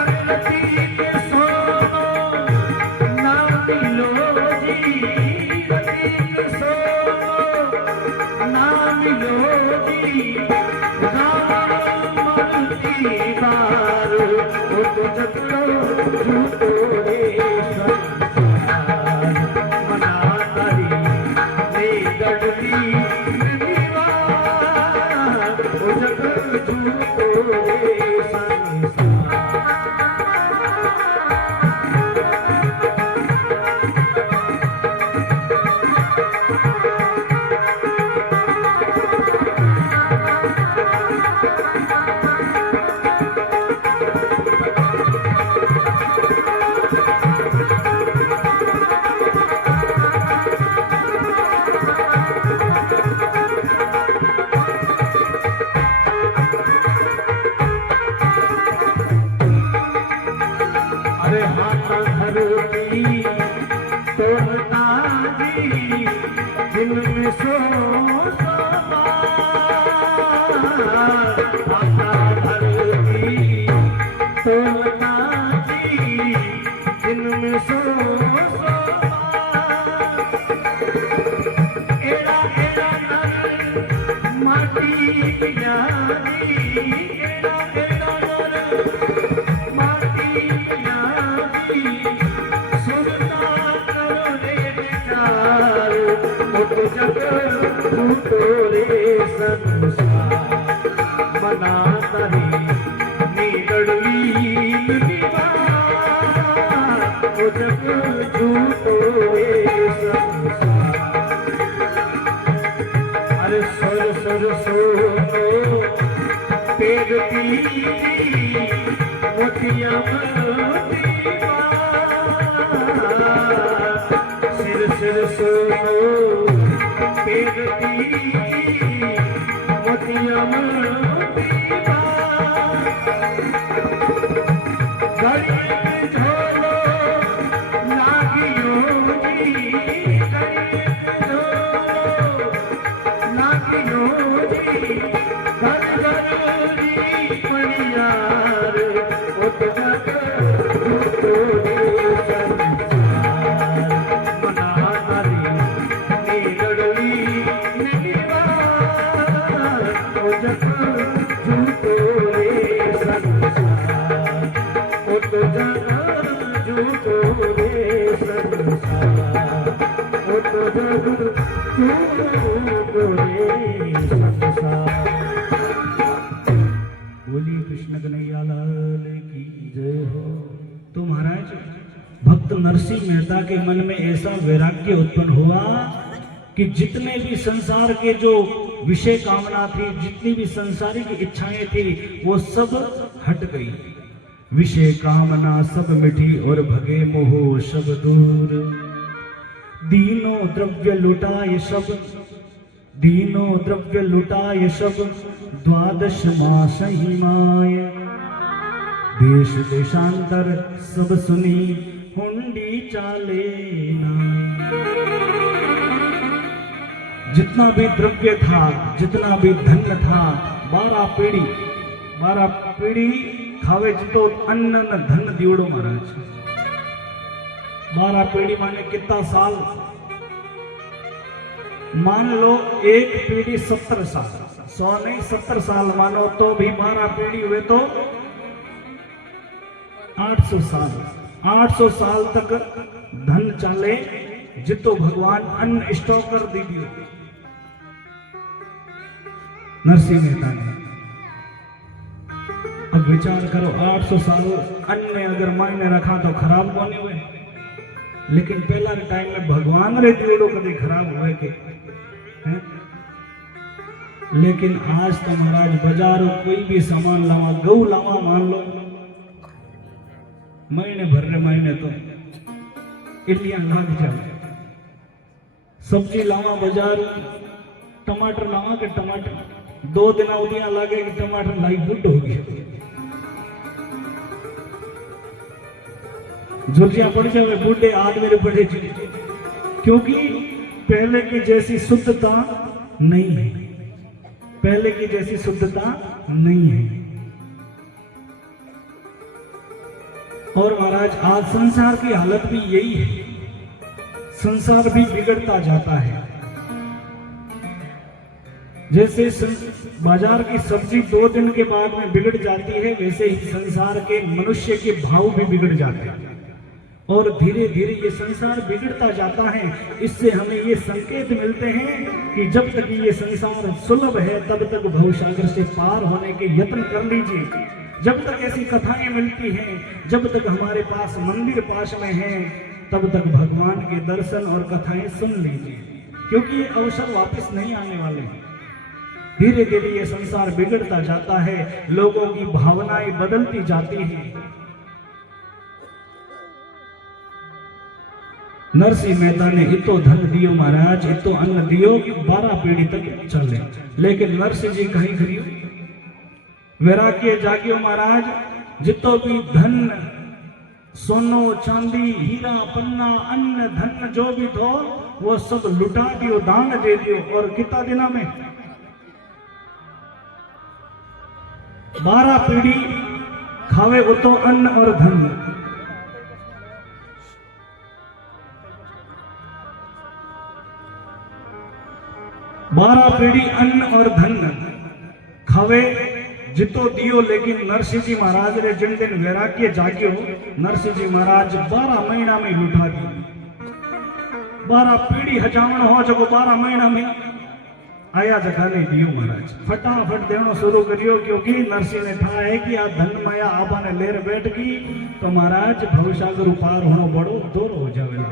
अगलती के सोनो नाम मिलो जी, अगलती के सोनो नाम योगी राम मरती बार, वो तो जगड़ो झूठो रे संसार, मना तारी नीदड़ली नंदीवार, वो जग झूठो रे संसार। अरे हाथ धरती तोड़ता जी, दिन में सो हाथ धरती तोड़ता जी, दिन में सो एड़ा एड़ा नर माटी पियारी, एड़ा एड़ा नर माटी जग झूठो रे संसार, मना तारी नीदड़ली नंदीवार, वो जग झूठो रे संसार। अरे सर सर सोनो पेगती मोतिया सिर सिर सोनो पेगती मोतिया झोलो लागियो जी, लागियो जी, घर घर जी परियार, ओ तो जग झूठो रे संसार। झूठो रे संसार, वो तो जग झूठो रे संसार। बोलिए कृष्ण कन्हैया लाल की जय हो। तो महाराज भक्त नरसिंह मेहता के मन में ऐसा वैराग्य उत्पन्न हुआ कि जितने भी संसार के जो विषय कामना थी, जितनी भी संसारिक इच्छाएं थी, वो सब हट गई। विषय कामना सब मिठी और भगे मोह सब दूर। दीनो द्रव्य लुटाए सब, दीनो द्रव्य लुटाए सब, द्वादश मास ही माय। देश देशांतर सब सुनी, हुंडी चाले नाय। जितना भी द्रव्य था, जितना भी धन था, 12 पीढ़ी खावे जितो अन्न न धन दियोड़ो महाराज। 12 पीढ़ी माने कितना साल? मान लो एक पीढ़ी 70 साल, 100 नहीं 70 साल मानो तो भी 12 पीढ़ी हुए तो 800 साल। 800 साल तक धन चाले जितो भगवान अन्न स्टॉक कर दी दियो नरसिंह मेहता ने। अब विचार करो 800 साल अन्न अगर मायने रखा तो खराब होने हुए, लेकिन पहला टाइम में भगवान रे दियोड़ो कभी खराब हुए के है? लेकिन आज तो महाराज बाजारों कोई भी सामान लावा, गऊ लावा मान लो, महीने भर रे महीने तो इडलियां लाग जाए। सब्जी लावा बाजार, टमाटर लावा के टमाटर 2 दिन उदियां लागे कि टमाटर लाई गुड हो गया। झुर्जियां पड़ जावे बूढ़े आदमी पड़े, क्योंकि पहले की जैसी शुद्धता नहीं है, पहले की जैसी शुद्धता नहीं है। और महाराज आज संसार की हालत भी यही है, संसार भी बिगड़ता जाता है। जैसे बाजार की सब्जी 2 दिन के बाद में बिगड़ जाती है, वैसे ही संसार के मनुष्य के भाव भी बिगड़ जाते हैं और धीरे धीरे ये संसार बिगड़ता जाता है। इससे हमें ये संकेत मिलते हैं कि जब तक ये संसार सुलभ है तब तक भवसागर से पार होने के यत्न कर लीजिए। जब तक ऐसी कथाएं मिलती हैं, जब तक हमारे पास मंदिर पास में है, तब तक भगवान के दर्शन और कथाएं सुन लीजिए, क्योंकि ये अवसर वापस नहीं आने वाले हैं। धीरे धीरे ये संसार बिगड़ता जाता है, लोगों की भावनाएं बदलती जाती हैं। नरसिंह मेहता ने इतो धन दियो महाराज, इतो अन्न दियो 12 पीढ़ी तक चले, लेकिन नरसिंह जी कहीं करियो वैराग्य जागियो महाराज। जितो भी धन सोनो चांदी हीरा पन्ना अन्न धन जो भी थो वो सब लुटा दियो, दान दे दियो। और कितना दिना में 12 पीढ़ी खावे उतो अन्न और धन। बारह पीढ़ी अन्न और धन खावे जितो दियो। लेकिन नरसिंह जी महाराज रे जिन दिन वैराग्य जाग्यो, नरसिंह जी महाराज 12 महीना में लुटा दी। 12 पीढ़ी हजावण हो जो 12 महीना में आया जगह नहीं दियो महाराज। फटाफट देनो शुरू करियो, क्योंकि नरसिंह ने था है कि आ धन माया आपा ने लेर बैठ गई तो महाराज भवसागर पार होना बड़ो दूर हो जाएगा।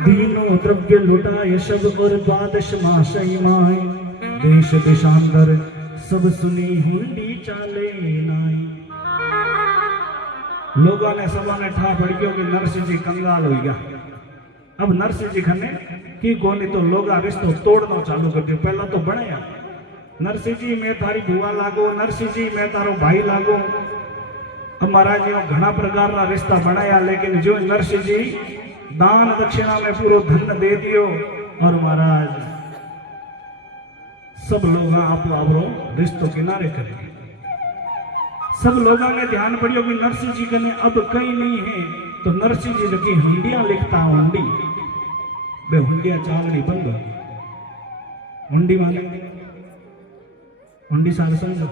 दीनो द्रव्य लुटा ये सब और 12 मास ही माय। देश देशांतर सब सुनी हुंडी चाले नाई। लोगों ने सभा ने ठा पड़ गयो कि नरसिंह जी कंगाल हो गया। अब नरसिंह जी खने की गोनी तो लोग रिश्तो तोड़ना चालू कर दियो। पहला तो बनाया नरसिंह जी मैं थारी बुआ लागो, नरसिंह जी मैं तारो भाई लागो। अब महाराज जी घना प्रकार का रिश्ता बनाया, लेकिन जो नरसिंह जी दान दक्षिणा में पूरा धन दे दियो और महाराज सब लोग आपरो रिश्तो किनारे करेंगे। सब लोगों ने ध्यान पड़ियो कि नरसिंह जी कने अब कहीं नहीं है, तो नरसिंह जी की हुंडियां लिखता हुंडी बे हुंडियां चालनी बंद हो। हुंडी माने हुंडी सार समझो।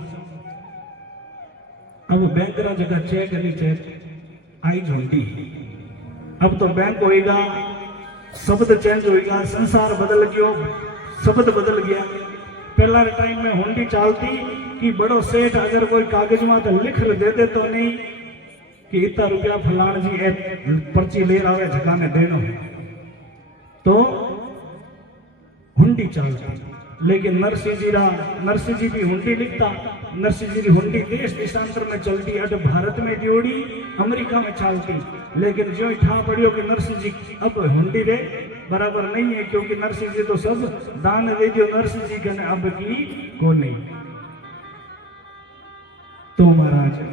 अब बैंक जगह चेक नहीं चेक आई झुंडी। अब तो बैंक होएगा, शब्द चेंज होएगा, संसार बदल गयो, शब्द बदल गया। पहला टाइम में हुंडी चालती कि बड़ो सेठ अगर कोई कागज में तो लिख दे दे तो नहीं कि इतना रुपया फलान जी पर्ची ले रहा है झका में देना है, तो हुंडी चालती। लेकिन नरसिंह जी भी हुंडी लिखता। नरसिंह जी की हुंडी देश देशांतर में चलती, अट भारत में जोड़ी, अमेरिका में चालती। लेकिन जो ठा पड़ियो कि नरसिंह जी अब हुंडी रे बराबर नहीं है, क्योंकि नरसिंह जी तो सब दान दे दियो, नरसिंह जी कने अब की को नहीं। तो महाराज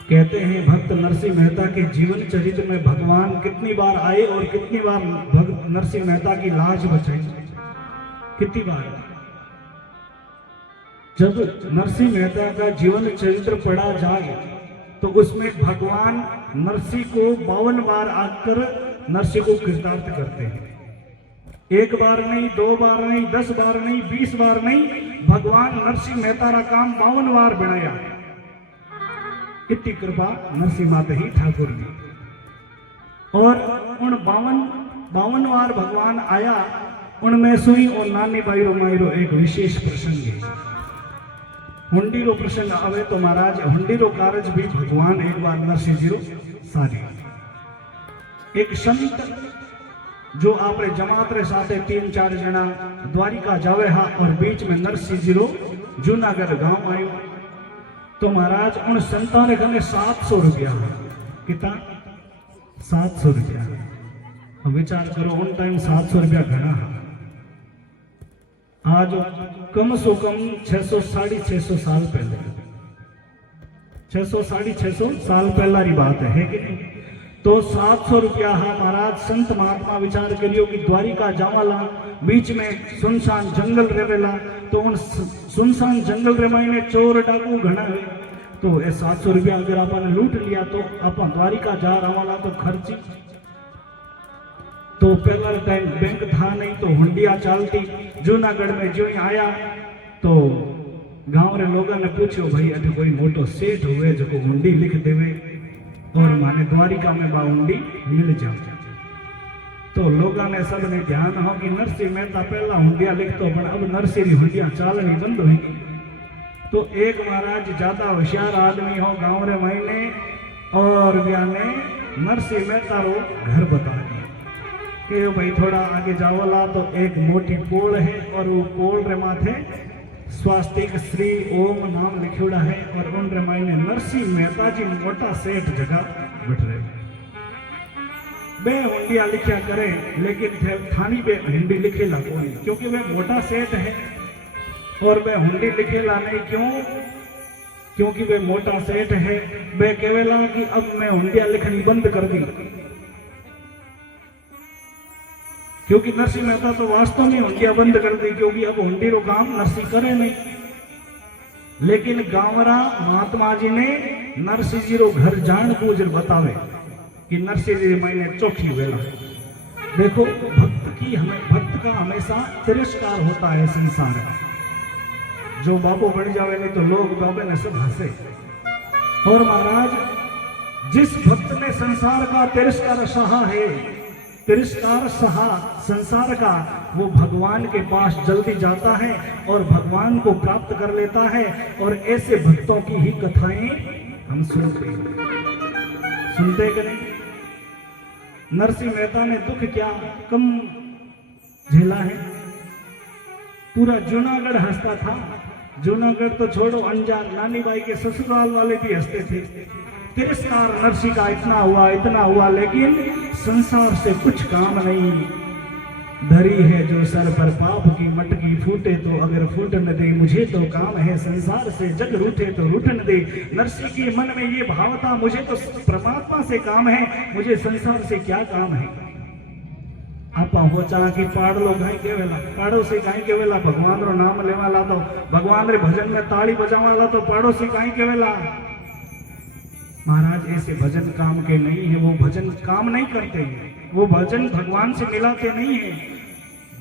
कहते हैं भक्त नरसिंह मेहता के जीवन चरित्र में भगवान कितनी बार आए और कितनी बार भक्त नरसिंह मेहता की लाज बचाई। कितनी बार जब नरसिंह मेहता का जीवन चरित्र पढ़ा जाए तो उसमें भगवान नरसिंह को 52 बार आकर नरसिंह को कृतार्थ करते हैं। एक बार नहीं, 2 बार नहीं, 10 बार नहीं, 20 बार नहीं, भगवान नरसिंह मेहता का काम 52 बार बनाया। इतनी कृपा नरसिंह माता ही ठाकुर ने। और उन 52 बार भगवान आया, उनमें सुई और नानी बाईरो मायरो एक विशेष प्रसंग है। हुंडी रो प्रसंग आवे तो महाराज हुंडी रो कारज भी भगवान एक बार नरसिंह जी रो साधे। एक संत जो आपरे जमात रे साथे 3-4 जना द्वारिका जावे हा और बीच में नरसिंह जी रो जूनागढ़ गांव आयो। तो महाराज उन संतां ने कने 700 रुपया, कितना 700 रुपया। अब विचार करो उन टाइम 700 रुपया घना है। आज कम से कम 600-650 साल पहले, 600-650 साल पहला की बात है कि नहीं। तो 700 रुपया है महाराज। संत महात्मा विचार करियो कि द्वारिका जावाला, बीच में सुनसान जंगल रहेला, तो उन सुनसान जंगल रे मायने चोर डाकू घना है। तो ये 700 रुपया अगर आपने लूट लिया तो आप द्वारिका जा रहा तो खर्ची। तो पहला टाइम बैंक था नहीं, तो हुंडिया चालती। जूनागढ़ में जो ही आया तो गांव रे लोगों ने पूछो भाई अभी कोई मोटो सेठ हुए जो को हुंडी लिख देवे और माने द्वारिका में बा हुंडी मिल जाए। तो लोगों ने सब ने ध्यान हो कि नरसिंह मेहता पहला हुंडिया लिखतो, पर अब नरसिंह हुंडिया चालनी बंद होगी। तो एक महाराज ज्यादा होशियार आदमी हो गांव रे महीने और ब्याने नरसिंह मेहता रो घर बता दिया कि भाई थोड़ा आगे जाओला तो एक मोटी पोल है और वो पोल रे माथे स्वास्तिक श्री ओम नाम लिखोड़ा है और उन रे मायने नरसिंह मेहता जी मोटा सेठ जगह बैठ रहे। बे हुंडिया लिखा करे लेकिन थानी बे हुंडी लिखेला कोई, क्योंकि वे मोटा सेठ है और वे हुंडी लिखेला नहीं। क्यों? क्योंकि वे मोटा सेठ है। वे कहेला कि अब मैं हुंडिया लिखनी बंद कर दी, क्योंकि नरसिंह मेहता तो वास्तव में हुंडिया बंद कर दी, क्योंकि अब हुंडी रो काम नरसिंह करे नहीं। लेकिन गांवरा महात्मा जी ने नरसिंह जी रो घर जान बूझ बतावे कि नरसिंह जी मायने चौकी वेला। देखो भक्त का हमेशा तिरस्कार होता है संसार में। जो बाबू बन जावे नहीं तो लोग बाबे ने सब हंसे। और महाराज जिस भक्त ने संसार का तिरस्कार सहा है, तिरस्कार सहा संसार का, वो भगवान के पास जल्दी जाता है और भगवान को प्राप्त कर लेता है। और ऐसे भक्तों की ही कथाएं हम सुनते कि नहीं। नरसिंह मेहता ने दुख क्या कम झेला है। पूरा जूनागढ़ हंसता था। जूनागढ़ तो छोड़ो, अंजार नानी बाई के ससुराल वाले भी हंसते थे। तिरस्कार नरसिंह का इतना हुआ, लेकिन संसार से कुछ काम नहीं। धरी है जो सर पर पाप की मटकी, फूटे तो अगर फूटन दे, मुझे तो काम है संसार से, जग रूठे तो रूठन दे। नरसिंह के मन में ये भाव था, मुझे तो परमात्मा से काम है, मुझे संसार से क्या काम है। आपा हो चाह कि पाड़लो गाय के वेला, पाड़ोसी गाय के वेला भगवान रो नाम लेवाला, तो भगवान रे भजन में ताड़ी बजावाला तो पड़ोसी गाय के वेला। महाराज ऐसे भजन काम के नहीं है। वो भजन काम नहीं करते हैं, वो भजन भगवान से मिलाते नहीं है।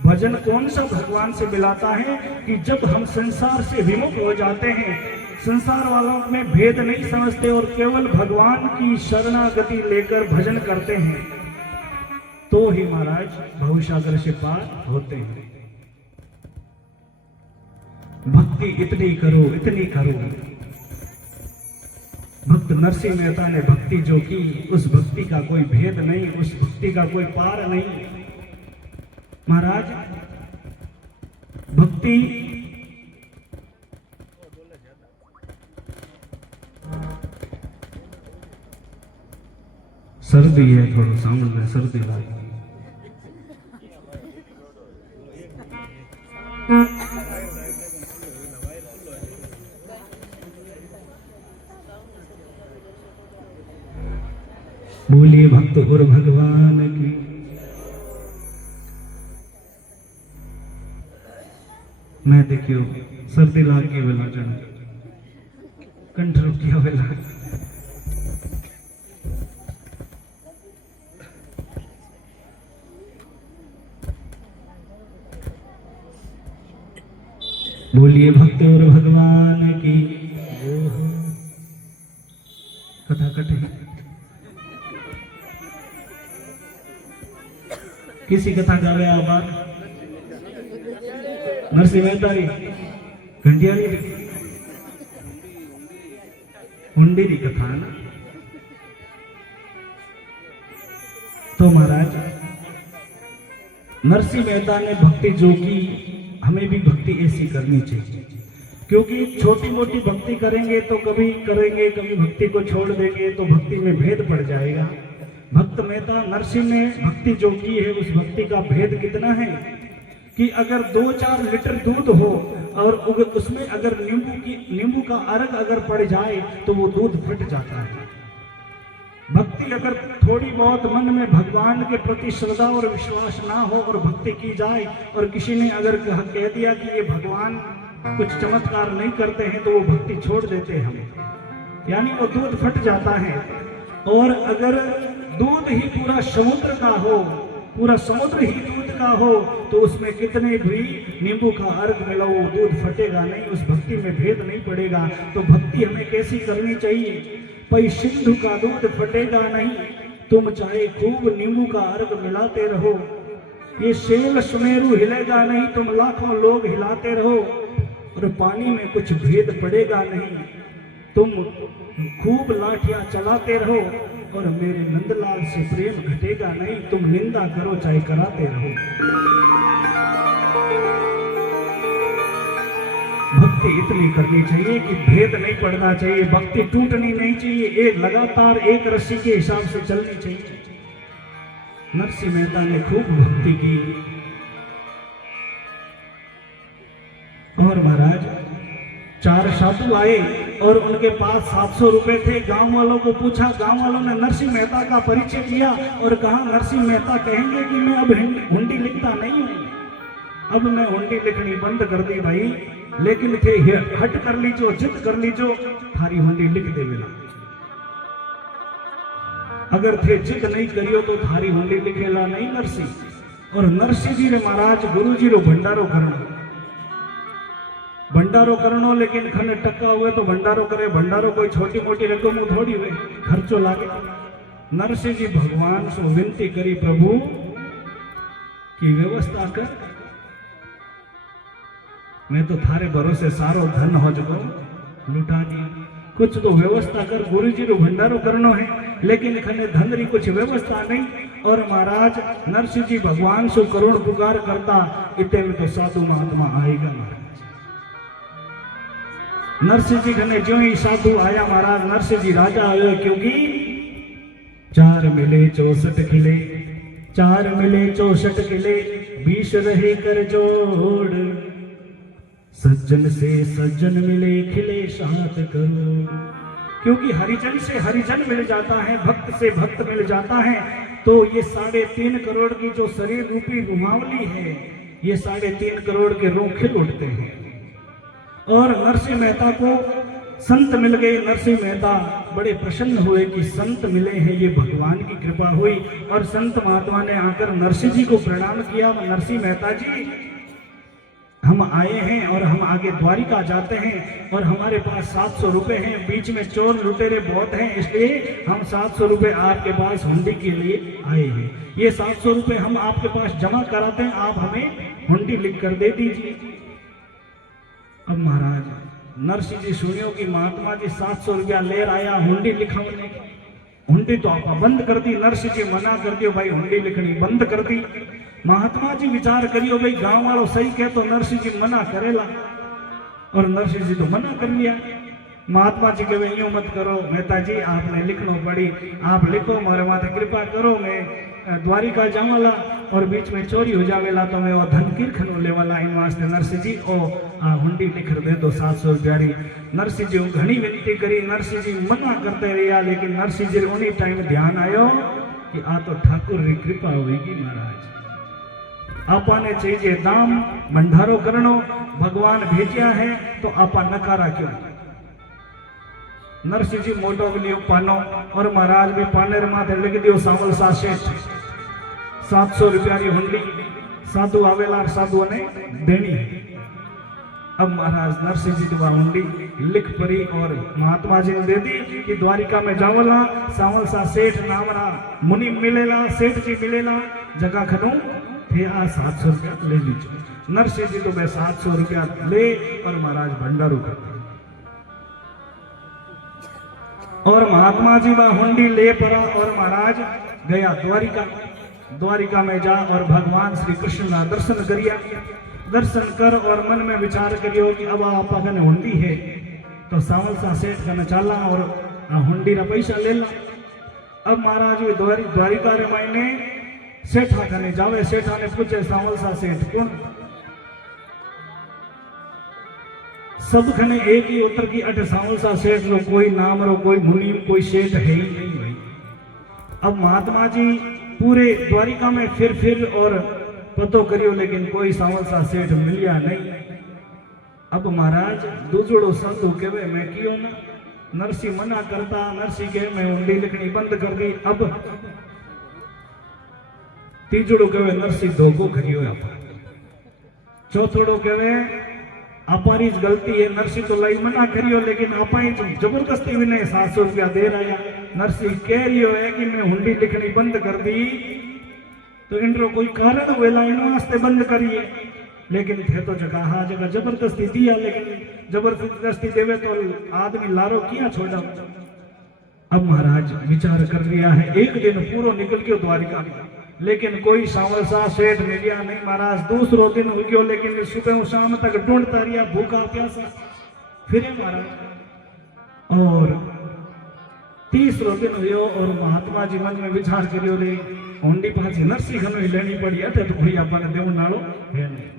भजन कौन सा भगवान से मिलाता है कि जब हम संसार से विमुख हो जाते हैं, संसार वालों में भेद नहीं समझते और केवल भगवान की शरणागति लेकर भजन करते हैं, तो ही महाराज भवसागर से पार होते हैं। भक्ति इतनी करो, इतनी करो। भक्त नरसिंह मेहता ने भक्ति जो की, उस भक्ति का कोई भेद नहीं, उस भक्ति का कोई पार नहीं। महाराज भक्ति सर्दी है, थोड़ा साउंड में सर्दी लगी। बोलिए भक्त गुरु भगवान की। मैं देखियो सर्दी लागी वेला जन कंठ रुकिया वेला। बोलिए भक्त गुरु भगवान की। कथा कटे किसी कथा गावे आबाद नरसिंह मेहता री घंटियाली हुंडी री कथा ना। तो महाराज नरसिंह मेहता ने भक्ति जो की, हमें भी भक्ति ऐसी करनी चाहिए, क्योंकि छोटी मोटी भक्ति करेंगे तो कभी करेंगे, कभी भक्ति को छोड़ देंगे तो भक्ति में भेद पड़ जाएगा। भक्त मेहता नरसिंह ने भक्ति जो की है, उस भक्ति का भेद कितना है कि अगर 2-4 लीटर दूध हो और उसमें अगर नींबू का अर्घ अगर पड़ जाए तो वो दूध फट जाता है। भक्ति अगर थोड़ी बहुत मन में भगवान के प्रति श्रद्धा और विश्वास ना हो और भक्ति की जाए और किसी ने अगर कह दिया कि ये भगवान कुछ चमत्कार नहीं करते हैं, तो वो भक्ति छोड़ देते हैं हम, यानी वो दूध फट जाता है। और अगर दूध ही पूरा समुद्र का हो, पूरा समुद्र ही दूध का हो, तो उसमें कितने भी नींबू का अर्घ मिलाओ दूध फटेगा नहीं, उस भक्ति में भेद नहीं पड़ेगा। तो भक्ति हमें कैसी करनी चाहिए? पई सिंधु का दूध फटेगा नहीं, तुम चाहे खूब नींबू का अर्घ मिलाते रहो। ये शेल सुमेरु हिलेगा नहीं, तुम लाखों लोग हिलाते रहो। और पानी में कुछ भेद पड़ेगा नहीं, तुम खूब लाठियां चलाते रहो। और मेरे नंदलाल से प्रेम घटेगा नहीं, तुम निंदा करो चाहे कराते रहो। भक्ति इतनी करनी चाहिए कि भेद नहीं पड़ना चाहिए, भक्ति टूटनी नहीं चाहिए, एक लगातार एक रस्सी के हिसाब से चलनी चाहिए। नरसिंह मेहता ने खूब भक्ति की। और महाराज 4 साधु आए और उनके पास 700 रुपए थे। गांव वालों को पूछा, गांव वालों ने नरसिंह मेहता का परिचय दिया और कहा नरसिंह मेहता कहेंगे कि मैं अब हुंडी लिखता नहीं हूं, अब मैं हुंडी लिखनी बंद कर दी भाई, लेकिन थे हट कर लीजो, जिद कर लीजो, थारी हुंडी लिख दे बेला। अगर थे जिद नहीं करियो तो थारी हुंडी लिखेला नहीं नरसिंह। और नरसिंह जी ने महाराज गुरु जी रो भंडारो करनो, लेकिन खने टक्का हुए तो भंडारो करे। भंडारो कोई छोटी मोटी रकम थोड़ी हुए, खर्चो लागे। नरसिंह जी भगवान से विनती करी, प्रभु की व्यवस्था कर, मैं तो थारे भरोसे सारो धन हो जगो लुटा दिया, कुछ तो व्यवस्था कर। गुरु जी रो भंडारो करनो है, लेकिन खने धन री कुछ व्यवस्था नहीं। और महाराज नरसिंह जी भगवान से करुण पुकार करता, इतने में तो साधु महात्मा आएगा। महाराज नरसिंह जी घने ज्यों ही साधु आया, महाराज नरसिंह जी राजा आयो, क्योंकि 4 मिले 64 किले, 4 मिले 64 किले, 20 रहे कर जोड़, सज्जन से सज्जन मिले खिले 7 करोड़। क्योंकि हरिजन से हरिजन मिल जाता है, भक्त से भक्त मिल जाता है, तो ये 3.5 करोड़ की जो शरीर रूपी रुमावली है, ये 3.5 करोड़ के रोग खिल उठते हैं। और नरसिंह मेहता को संत मिल गए। नरसिंह मेहता बड़े प्रसन्न हुए कि संत मिले हैं, ये भगवान की कृपा हुई। और संत महात्मा ने आकर नरसिंह जी को प्रणाम किया। नरसिंह मेहता जी, हम आए हैं और हम आगे द्वारिका जाते हैं और हमारे पास 700 रुपये हैं, बीच में चोर लुटेरे बहुत हैं, इसलिए हम 700 रुपये आपके पास हुंडी के लिए आए हैं। ये 700 रुपये हम आपके पास जमा कराते हैं, आप हमें हुंडी लिख कर दे दीजिए। अब महाराज नरसिंह जी सुनियो कि महात्मा जी 700 रुपया ले आया हुंडी लिखाने। हुंडी तो आप बंद कर दी, नरसिंह जी मना कर दियो भाई हुंडी लिखनी बंद कर दी। महात्मा जी विचार करियो भाई गांव वालों सही कहे तो नरसिंह जी मना करेला, और नरसिंह जी तो मना कर लिया। महात्मा जी कहे यूं मत करो मेहता जी, आपने लिखना पड़ी, आप लिखो मोरे माथे कृपा करो, मैं द्वारिका जावाला और बीच में चोरी हो जावेला तो मैं वो धन किरखनो लेवाला, इन वास्ते नरसिंह जी ओ हुंडी लिख दे तो 700 रुपया। नरसिंह जी घनी विनती करी, नरसिंह जी मना करते रहा, लेकिन नरसिंह जी उन्हीं टाइम ध्यान आयो कि आ तो ठाकुर री कृपा होगी महाराज, आपने चाहिए दाम भंडारो करनो, भगवान भेजिया है तो आपा नकारा क्यों। नरसिंह जी मोटो लियो पानो और महाराज भी पानेर माथे लिख दियो सावल सा सेठ 700 रुपया की हुंडी साधु आवेला साधु ने देनी। अब महाराज नरसिंह जी की हुंडी लिख पड़ी और महात्मा जी ने दे दी कि द्वारिका में जावला सावल सा सेठ नामरा मुनि मिलेला, सेठ जी मिलेला, जगह खनू थे आ 700 रुपया ले लीजिए। नरसिंह जी तो मैं 700 रुपया ले और महाराज भंडारो कर, और महात्मा जी वह हुंडी ले पड़ा और महाराज गया द्वारिका। द्वारिका में जा और भगवान श्री कृष्ण का दर्शन करिया। दर्शन कर और मन में विचार करियो कि अब आप अगर हुंडी है तो सावल सा सेठ का चाला और हुंडी का पैसा ले ला। अब महाराज द्वारिका रे मायने सेठा कने जावे, सेठा ने पूछे सावल सा सेठ कौन। सब खने एक ही उत्तर की अट सावल सा सेठ रो कोई नाम रो कोई मुनीम कोई सेठ है ही नहीं भाई। अब महात्मा जी पूरे द्वारिका में फिर और पतो करियो, लेकिन कोई सावल सा सेठ मिलिया नहीं। अब महाराज दूसरो साधु कहे मैं कियो ना, नरसिंह मना करता, नरसिंह कहे मैं हुंडी लिखनी बंद कर दी। अब तीजड़ो कहे नरसिंह धोखो करियो, चौथोड़ो कहे आपारी गलती है, नरसिंह तो लाई मना करियो लेकिन आपा ही जबरदस्ती भी नहीं 700 रुपया दे रहा है। नरसिंह कह रियो है कि मैं हुंडी लिखनी बंद कर दी तो इनरो कोई कारण वेला इन वास्ते बंद करिए, लेकिन थे तो जगह जबरदस्ती दिया, लेकिन जबरदस्ती देवे तो आदमी लारो किया छोड़ा। अब महाराज विचार कर लिया है, एक दिन पूरा निकल गयो द्वारिका में, लेकिन कोई सावल सा सेठ मिलिया नहीं। महाराज दूसरो दिन हो गयो, लेकिन सुबह शाम तक ढूंढता रहा भूखा प्यासा फिर महाराज। और तीसरो दिन हुयो और महात्मा जी मन में विचार करियो रे हुंडी पाछी नरसिंह खनो ही लेनी पड़ी है तो भाई आपने देव नालो है नहीं।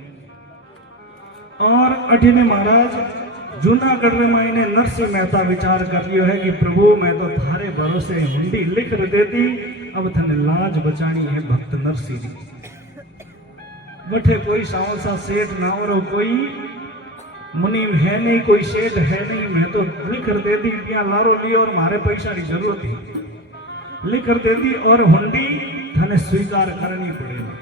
और अठीने महाराज जूनागढ़ में मायने नरसिंह मेहता विचार कर लियो है कि प्रभु मैं तो थारे भरोसे हुंडी लिख दे दी, अब थने लाज बचानी है भक्त नरसिंह जी। बठे कोई सावल सा सेठ ना और कोई मुनीम है नहीं, कोई सेठ है नहीं, मैं तो लिख दे दी, लारो लियो और मारे पैसा की जरूरत थी, लिख दे दी और हुंडी थने स्वीकार करनी पड़ेगा।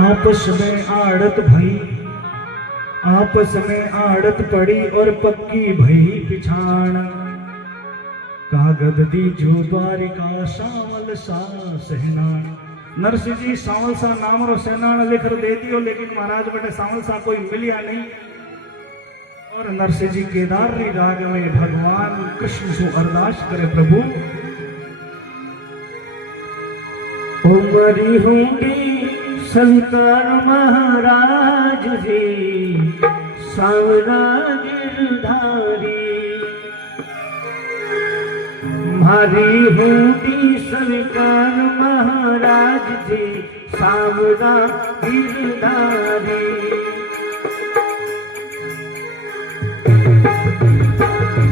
आपस में आड़त भई, आपस में आड़त पड़ी और पक्की भई पिछाण, कागद दी जो द्वारिका सावल सा सहनान। नरसिंह जी सावल सा नाम रो सेनान लिख दे दियो, लेकिन महाराज बटे सावल सा कोई मिलिया नहीं। और नरसिंह जी केदारी राग में भगवान कृष्ण से अरदास करे, प्रभु उमरी हुंडी शंकर महाराज जी सावरा गिरधारी, मारी हुंडी शंकर महाराज जी सावरा गिरधारी।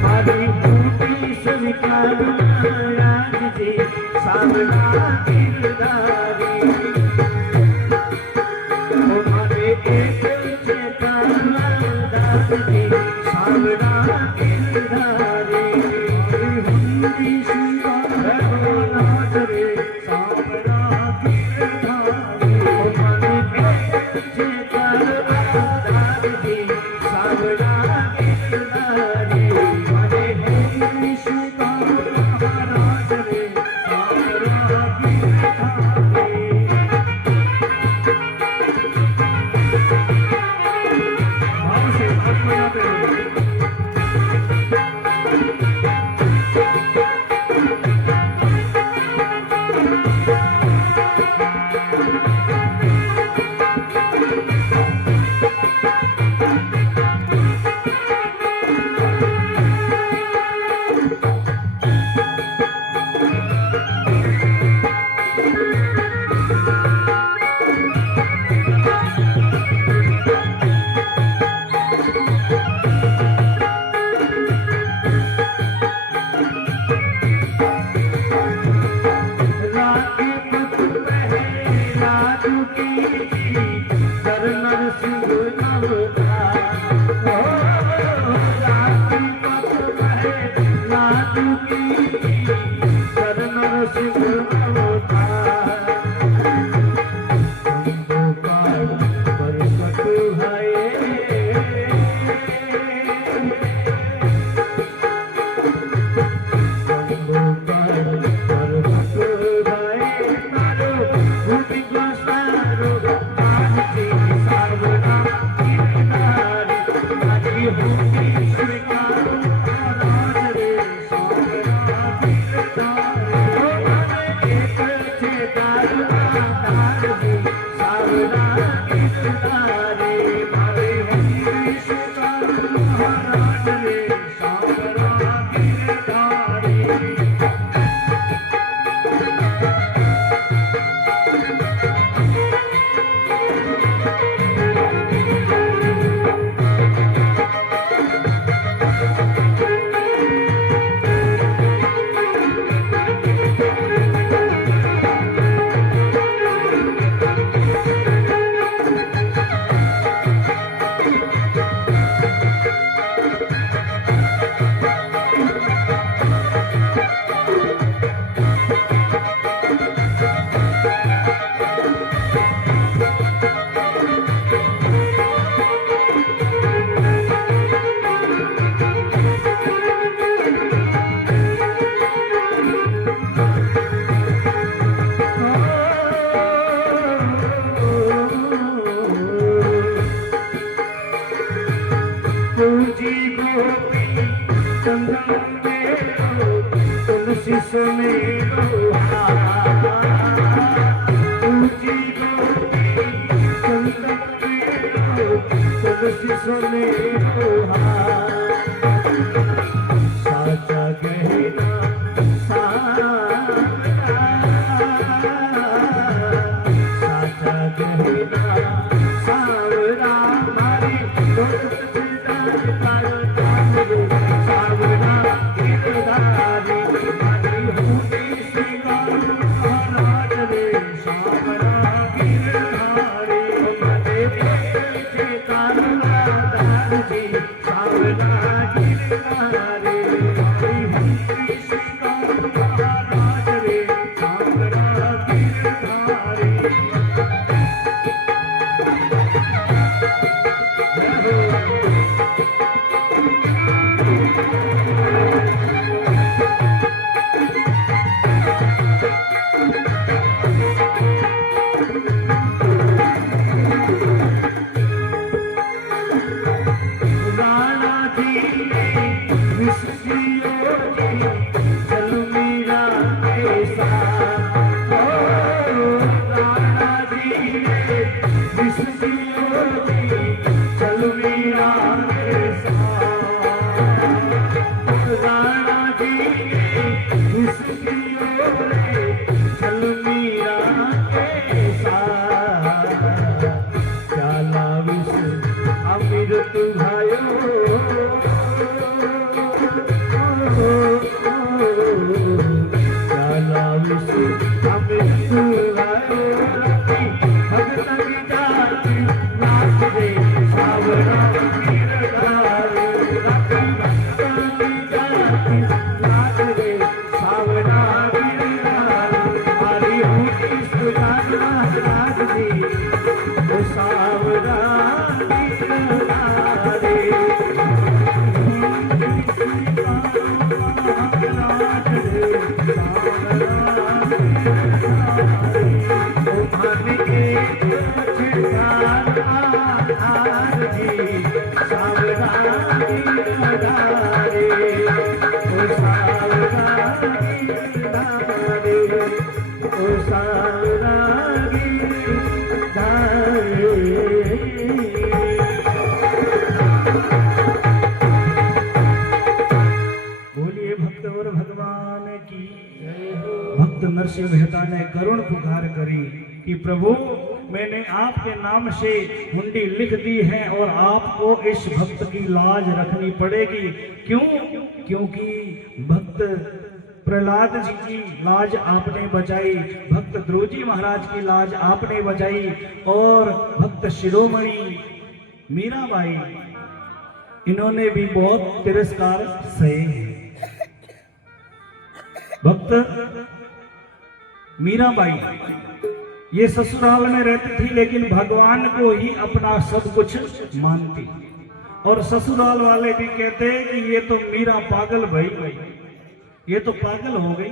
मारी हुंडी शंकर महाराज जी सावरा गिरधारी, हमारे एक चेतनादास जी सावरा गिरधारी। हुंडी शिवा रघुनाथ रे सावरा गिरधारी, हमारे पूजी गोपी चंदन मेरो तुलसी सुमेरो पूजी गोपी चंदन मेरो तुलसी सुमेरो साचा कहना साचा कहना सावरा मारी अमृत भयो की भक्त नरसिंह मेहता ने करुण पुकार करी कि प्रभु मैंने आपके नाम से हुंडी लिख दी है और आपको इस भक्त की लाज रखनी पड़ेगी। क्यों? क्योंकि भक्त प्रहलाद जी की लाज आपने बचाई, भक्त ध्रुव जी महाराज की लाज आपने बचाई और भक्त शिरोमणि मीराबाई इन्होंने भी बहुत तिरस्कार सहे हैं। भक्त मीराबाई ये ससुराल में रहती थी लेकिन भगवान को ही अपना सब कुछ मानती और ससुराल वाले भी कहते कि ये तो मीरा पागल भई, ये तो पागल हो गई।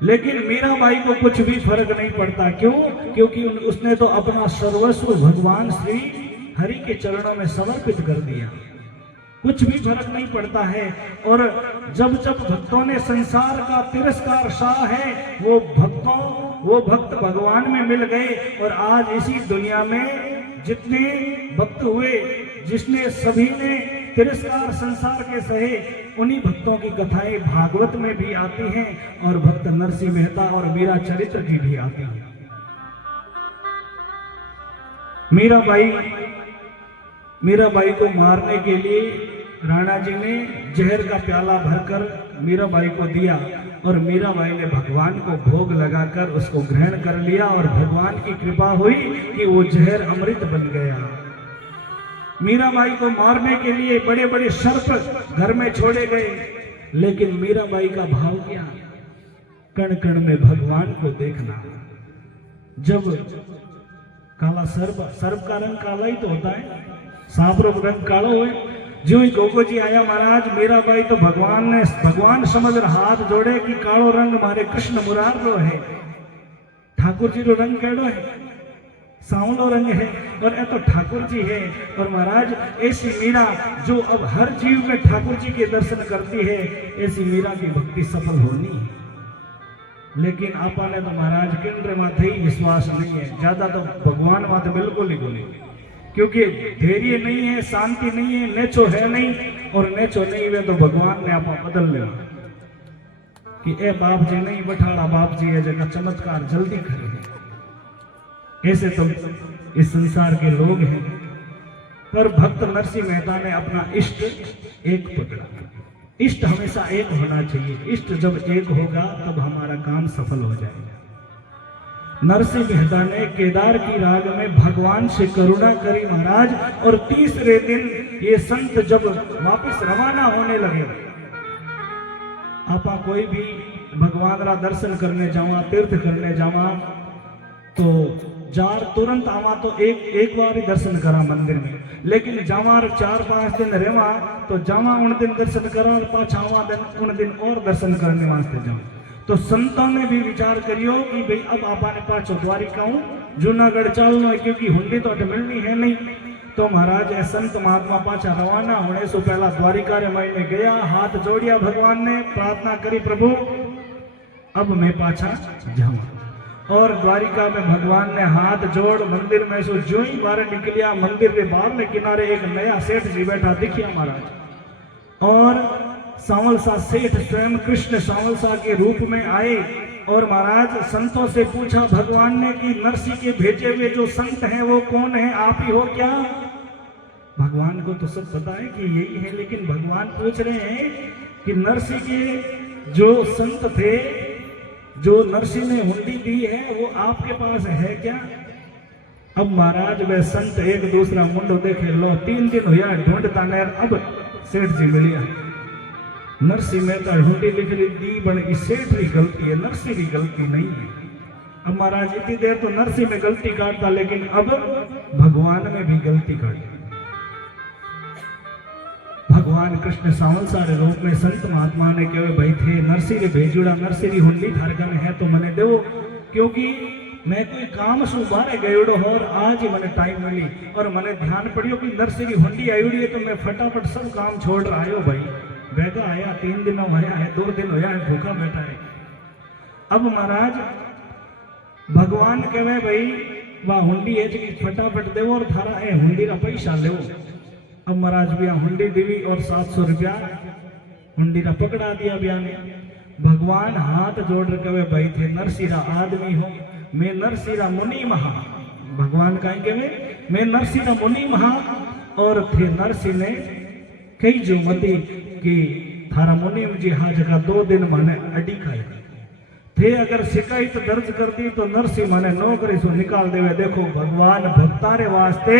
लेकिन मीराबाई को कुछ भी फर्क नहीं पड़ता। क्यों? क्योंकि उसने तो अपना सर्वस्व भगवान श्री हरि के चरणों में समर्पित कर दिया, कुछ भी फर्क नहीं पड़ता है। और जब जब भक्तों ने संसार का तिरस्कार सहा है वो भक्त भगवान में मिल गए और आज इसी दुनिया में जितने भक्त हुए, जिसने सभी ने तिरस्कार संसार के सहे, उन्हीं भक्तों की कथाएं भागवत में भी आती हैं और भक्त नरसिंह मेहता और मीरा चरित्र की भी आती हैं। मीराबाई को मारने के लिए राणा जी ने जहर का प्याला भरकर मीराबाई को दिया और मीराबाई ने भगवान को भोग लगाकर उसको ग्रहण कर लिया और भगवान की कृपा हुई कि वो जहर अमृत बन गया। मीराबाई को मारने के लिए बड़े बड़े सर्प घर में छोड़े गए, लेकिन मीराबाई का भाव क्या? कण कण में भगवान को देखना। जब काला सर्प का रंग काला ही तो होता है, सांप रो रंग कालो हुए। जो ही गोगो जी आया महाराज, मीराबाई तो भगवान समझ हाथ जोड़े कि कालो रंग मारे कृष्ण मुरार रो है, ठाकुर जी रो रंग केड़ो है, सांवलो रंग है और ये तो ठाकुर जी है। और महाराज ऐसी मीरा जो अब हर जीव में ठाकुर जी के दर्शन करती है, ऐसी मीरा की भक्ति सफल होनी है। लेकिन आपा ने तो महाराज केंद्र माथे ही विश्वास नहीं है, ज्यादा तो भगवान माथे बिल्कुल ही बोले, क्योंकि धैर्य नहीं है, शांति नहीं है, नेचो है नहीं, और नेचो नहीं हुए तो भगवान ने आपा बदल लिया कि ए बाप जी नहीं बैठाड़ा बाप जी है जगह चमत्कार जल्दी करे। ऐसे तो इस संसार के लोग हैं, पर भक्त नरसिंह मेहता ने अपना इष्ट एक पकड़ा। इष्ट हमेशा एक होना चाहिए, इष्ट जब एक होगा तब हमारा काम सफल हो जाएगा। नरसिंह मेहता ने केदार की राग में भगवान से करुणा करी महाराज, और तीसरे दिन ये संत जब वापस रवाना होने लगे, आपा कोई भी भगवान रा दर्शन करने जावा, तीर्थ करने जावा तो जार तुरंत आवा तो एक बार ही दर्शन करा मंदिर में, लेकिन जावा 4-5 दिन रेवा तो जावा उन दिन दर्शन करा और पाछा आवा दिन उन दिन और दर्शन करने वास्ते जाओ। तो संतों ने भी विचार करियो कि भाई अब आपा ने पाछो द्वारिका जूनागढ़ चलना है, क्योंकि हुंडी तो मिलनी है नहीं। तो महाराज ए संत महात्मा पाछा रवाना होने से पहला द्वारिका रे महीने गया, हाथ जोड़िया भगवान ने, प्रार्थना करी प्रभु अब मैं पाछा जाऊं। और द्वारिका में भगवान ने हाथ जोड़ मंदिर में से जो ही बाहर निकलिया, मंदिर के बाहर में किनारे एक नया सेठ जी बैठा दिखिया महाराज, और सांवलसा सेठ स्वयं कृष्ण सांवलसा के रूप में आए। और महाराज संतों से पूछा भगवान ने कि नरसिंह के भेजे हुए जो संत हैं वो कौन है, आप ही हो क्या? भगवान को तो सब पता है कि यही है, लेकिन भगवान पूछ रहे हैं कि नरसिंह के जो संत थे, जो नरसिंह ने हुंडी दी है, वो आपके पास है क्या? अब महाराज वे संत एक दूसरा मुंडो देखे, लो 3 दिन हुआ ढूंढता नहर, अब सेठ जी मिलिया। नरसिंह मेहता हुंडी लिख दी बन, इस सेठ की गलती है, नरसिंह की गलती नहीं है। अब महाराज इतनी देर तो नरसिंह में गलती काटता, लेकिन अब भगवान में भी गलती काटी। भगवान कृष्ण सांवलसा रे रूप में संत महात्मा ने कहे भाई थे नरसिंह रे भेजुड़ा, नरसिंह री हुंडी थारगन है तो मने देवो, क्योंकि मैं कोई काम से बाहर गयोड़ो और आज ही मैंने टाइम मिली और मैंने ध्यान पड़ियो कि नरसिंह की हुंडी आई है, तो मैं फटाफट सब काम छोड़ रहा आयो भाई, बेगा आया 3 दिन होया है, 2 दिन होया है, भूखा बैठा है। अब महाराज भगवान कहे भाई वह हुंडी है जी फटाफट देवो और थारा हुंडी का पैसा लेवो। अब महाराज भी हुंडी देवी और 700 रुपया हुंडीरा पकड़ा दिया ब्याह ने। भगवान हाथ जोड़ कर कहे भाई थे नरसिंह आदमी हो, मैं नरसिंह मुनि महा। भगवान कहेंगे मैं नरसिंह मुनि महा। और थे नरसिंह ने कही जो मती कि थारा मुनि जी हाँ जगह 2 दिन माने अडी खाए थे। अगर शिकायत दर्ज कर दी तो नरसिंह माने नौकरी से निकाल देवे। देखो भगवान भक्तारे वास्ते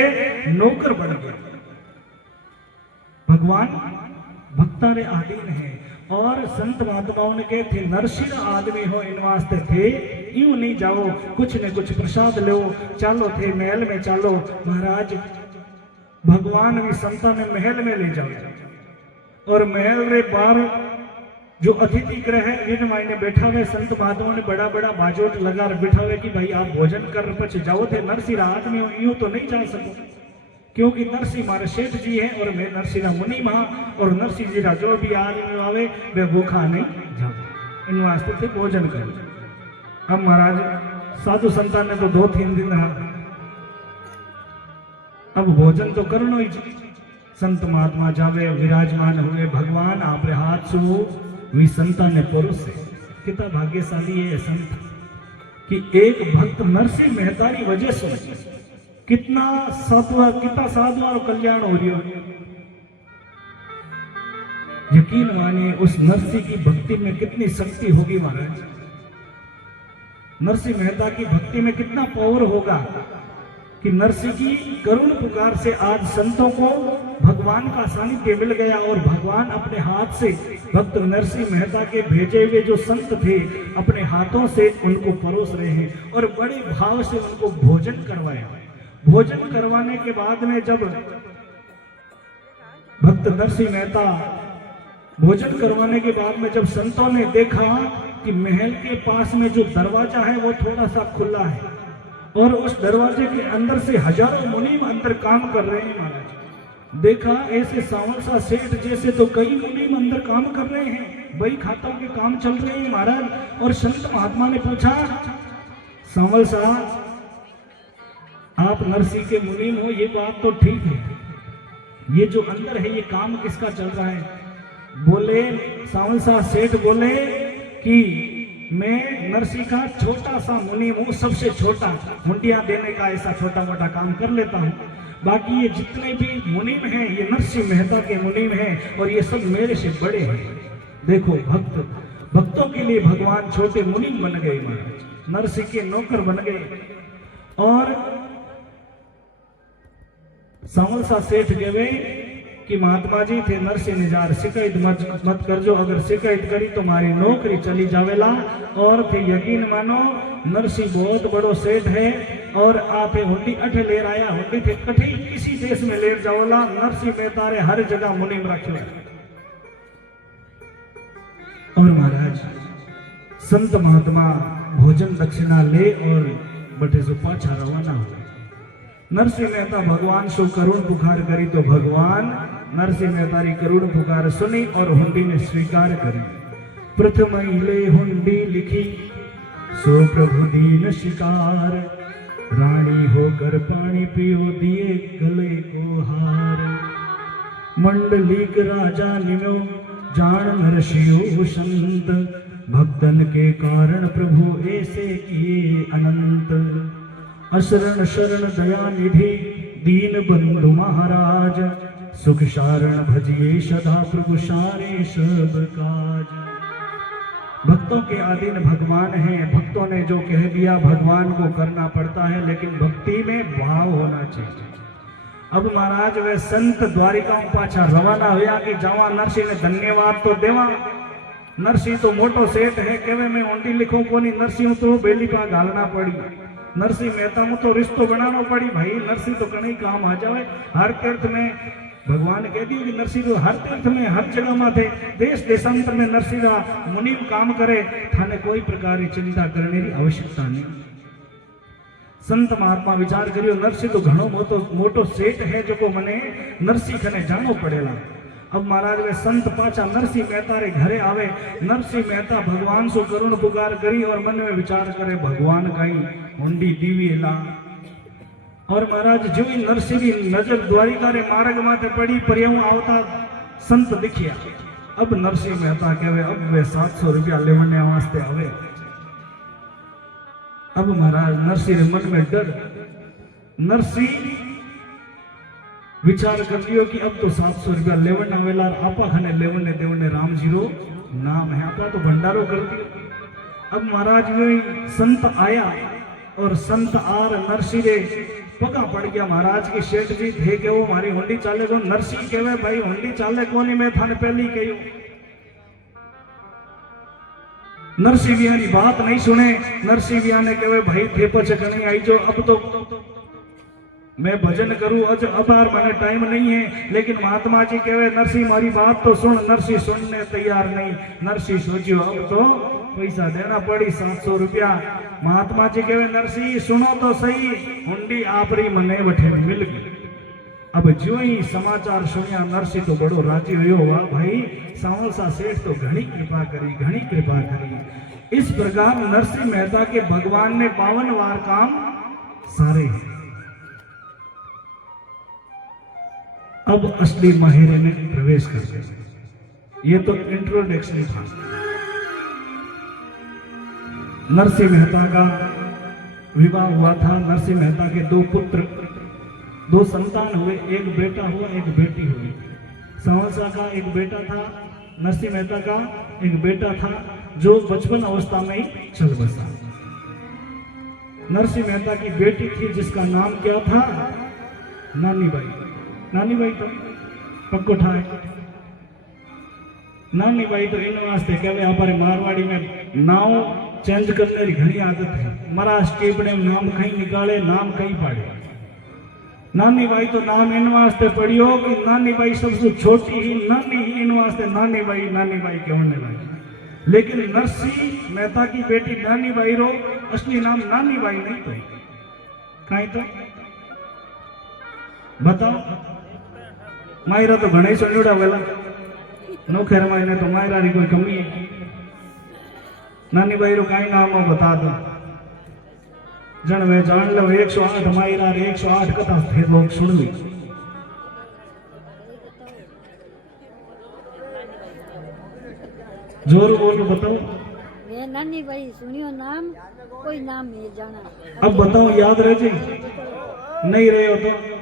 नौकर बन गए। भगवान भक्तारे आधीन है। और संत महात्माओं ने कहे थे नरसिंह आदमी हो इन वास्ते थे यूं नहीं जाओ, कुछ न कुछ प्रसाद लो, चालो थे महल में चालो। महाराज भगवान भी संता ने महल में ले जाओ। और महल रे बाहर जो अतिथि गृह है इन मायने बैठा हुए संत महात्माओं ने बड़ा बड़ा बाजोट लगा बैठा हुए कि भाई आप भोजन कर पछ जाओ थे। नरसिंह आदमी हो यूं तो नहीं जा सको, क्योंकि नरसिंह हमारे शेठ जी है और मैं नरसिंह मुनि महा। और नरसिंह जी का जो भी आदमी आवे वे भूखा नहीं जाओ, इन वास्ते थे भोजन करो। अब महाराज साधु संतान ने तो 2-3 दिन रहा, अब भोजन तो करना ही। संत महात्मा जावे विराजमान हुए। भगवान आपरे हाथ छू वी संता ने पुरुष से कितना भाग्यशाली है संत कि एक भक्त नरसिंह मेहतारी वजह से कितना साधु और कल्याण हो रही हो। यकीन मानिए उस नरसिंह की भक्ति में कितनी शक्ति होगी महाराज। नरसिंह मेहता की भक्ति में कितना पावर होगा कि नरसिंह की करुण पुकार से आज संतों को भगवान का सानिध्य मिल गया। और भगवान अपने हाथ से भक्त नरसिंह मेहता के भेजे हुए जो संत थे अपने हाथों से उनको परोस रहे हैं और बड़े भाव से उनको भोजन करवाया। भोजन करवाने के बाद में जब भक्त नरसिंह मेहता भोजन करवाने के बाद में जब संतों ने देखा कि महल के पास में जो दरवाजा है वो थोड़ा सा खुला है और उस दरवाजे के अंदर से हजारों मुनि अंदर काम कर रहे हैं। महाराज देखा ऐसे सांवल सा सेठ जैसे तो कई मुनि अंदर काम कर रहे हैं, बही खातों के काम चल रहे हैं महाराज। और संत महात्मा ने पूछा सांवल साहब आप नरसिंह के मुनीम हो, ये बात तो ठीक है, ये जो अंदर है ये काम किसका चल रहा है? बोले सांवल साहब सेठ बोले कि मैं नरसिंह का छोटा सा मुनीम हूँ, सबसे छोटा, हुंडियां देने का ऐसा छोटा मोटा काम कर लेता हूँ। बाकी ये जितने भी मुनीम हैं ये नरसिंह मेहता के मुनीम हैं और ये सब मेरे से बड़े हैं। देखो भक्तों के लिए भगवान छोटे मुनीम बन गए महाराज, नरसिंह के नौकर बन गए। और सांवल सा सेठ गए कि महात्मा जी थे नरसिंह निजार शिकायत मत कर जो, अगर शिकायत करी तो हमारी नौकरी चली जावेला। और थे यकीन मानो नरसिंह बहुत बड़ो सेठ है और आप हुंडी अठ ले आया, हुंडी थे कठी किसी देश में ले जाओला। नरसिंह मेहता रे हर जगह मुनीम रखो। और महाराज संत महात्मा भोजन दक्षिणा ले और बटे से पाछा रवाना हो। नरसिंह मेहता भगवान सो करुण पुकार करी तो भगवान नरसिंह मेहता री करुण पुकार सुनी और हुंडी ने स्वीकार करी। प्रथम ले हुंडी लिखी सो प्रभु दीन शिकार, रानी होकर पानी पियो दिए गले को हार। मंडलीक राजा निम्यो जान नरसिंह संत, भक्तन के कारण प्रभु ऐसे किए अनंत। अशरण शरण दया निधि दीन बंधु महाराज, सुख शारण भजिए सदा प्रभु सारे सब काज। भक्तों के अधीन भगवान हैं, भक्तों ने जो कह दिया भगवान को करना पड़ता है, लेकिन भक्ति में भाव होना चाहिए। अब महाराज वे संत द्वारिका पाछा रवाना हुआ कि जावा नरसिंह ने धन्यवाद तो देवा। नरसिंह तो मोटो सेठ है, कहवे मैं हुंडी लिखो कोनी, नरसिंह तो बेली पा घालना पड़ी। नरसिंह मेहता में तो रिश्तो बनाना पड़ी, भाई नरसिंह तो कहीं काम आ जावे। हर तीर्थ में भगवान कह दिए कि नरसिंह तो हर तीर्थ में हर जगह में थे, देश देशांतर में नरसिंह मुनीम काम करे, थाने कोई प्रकार की चिंता करने की आवश्यकता नहीं। संत महात्मा विचार करियो नरसिंह तो घणो मोटो सेठ है जो को मने नरसिंह कने जानो पड़ेला। अब महाराज वे संत पाचा नरसिंह मेहता रे घरे आवे। नरसिंह मेहता भगवान सो करुण पुकार करी और मन में विचार करे भगवान कहीं हुंडी दीवी ला। और महाराज जो ही नरसिंह की नजर द्वारिका रे मार्ग माथे पड़ी, परियों आवता संत दिखिया अब नरसिंह मेहता कहवे अब वे 700 रुपया लेवने वास्ते आवे। अब महाराज नरसिंह रे मन में डर। नरसिंह विचार कर लियो कि अब तो 700 रुपया लेवन आवेला, आपा खाने लेवने देवने राम जीरो नाम है, आपा तो भंडारो कर दियो। अब महाराज यही संत आया और संत आर नरसिंह रे पगा पड़ गया महाराज की सेठ जी थे के वो मारी हुंडी चाले को। नरसिंह कहवे भाई हुंडी चाले कोनी, मैं थाने पहली कही। नरसिंह बिया की बात नहीं सुने। नरसिंह बिया ने कहवे भाई थे पछ कहीं आई जो, अब तो मैं भजन करूं, अब मैंने टाइम नहीं है। लेकिन महात्मा जी कहवे नरसिंह मारी बात तो सुन। नरसिंह सुनने तैयार नहीं। नरसिंह सोचियो अब तो पैसा देना पड़ी 700 रुपया। महात्मा जी कहवे नरसिंह सुनो तो सही, हुंडी आपरी मने वठे मिल गई। अब जो ही समाचार सुनिया नरसिंह तो बड़ो राजी हुयो। वाह भाई सांवल सा सेठ तो घनी कृपा करी, घनी कृपा करी। इस प्रकार नरसिंह मेहता के भगवान ने 52 वार काम सारे। अब असली माहिरे में प्रवेश कर गए। ये तो इंट्रोडक्शन था। नरसिंह मेहता का विवाह हुआ था। नरसिंह मेहता के 2 पुत्र, 2 संतान हुए, एक बेटा हुआ एक बेटी हुई। सांवलसा का एक बेटा था, नरसिंह मेहता का एक बेटा था जो बचपन अवस्था में ही चल बसा। नरसिंह मेहता की बेटी थी जिसका नाम क्या था? नानी बाई। नानी बाई तो पक्को ठाए। नानी बाई तो इन वास्ते कहवे हमारे मारवाड़ी में नाव चेंज करने की घनी आदत है। महाराष्ट्र टीपड़े में नाम कहीं निकाले, नाम कहीं पाड़े। नानी बाई तो नाम इन वास्ते पढ़ियो कि नानी बाई सबसे छोटी ही नानी ही, इन वास्ते नानी बाई कहने लगी। लेकिन नरसिंह मेहता की बेटी नानी बाई रो असली नाम नानी बाई नहीं तो कहीं तो बताओ। मायरा तो घणे सुनियोड़ा वेला नौखेर मायने तो मायरा री कोई कमी है। नानी बाई रो काई नाम हो बता दो। जन वे जान लो 108 मायरा 108 कथा थे लोग सुन ली। जोर बोल बताओ। मैं नानी बाई सुनियो नाम, कोई नाम नहीं जाना। अब बताओ याद रह जी नहीं रहे हो तो।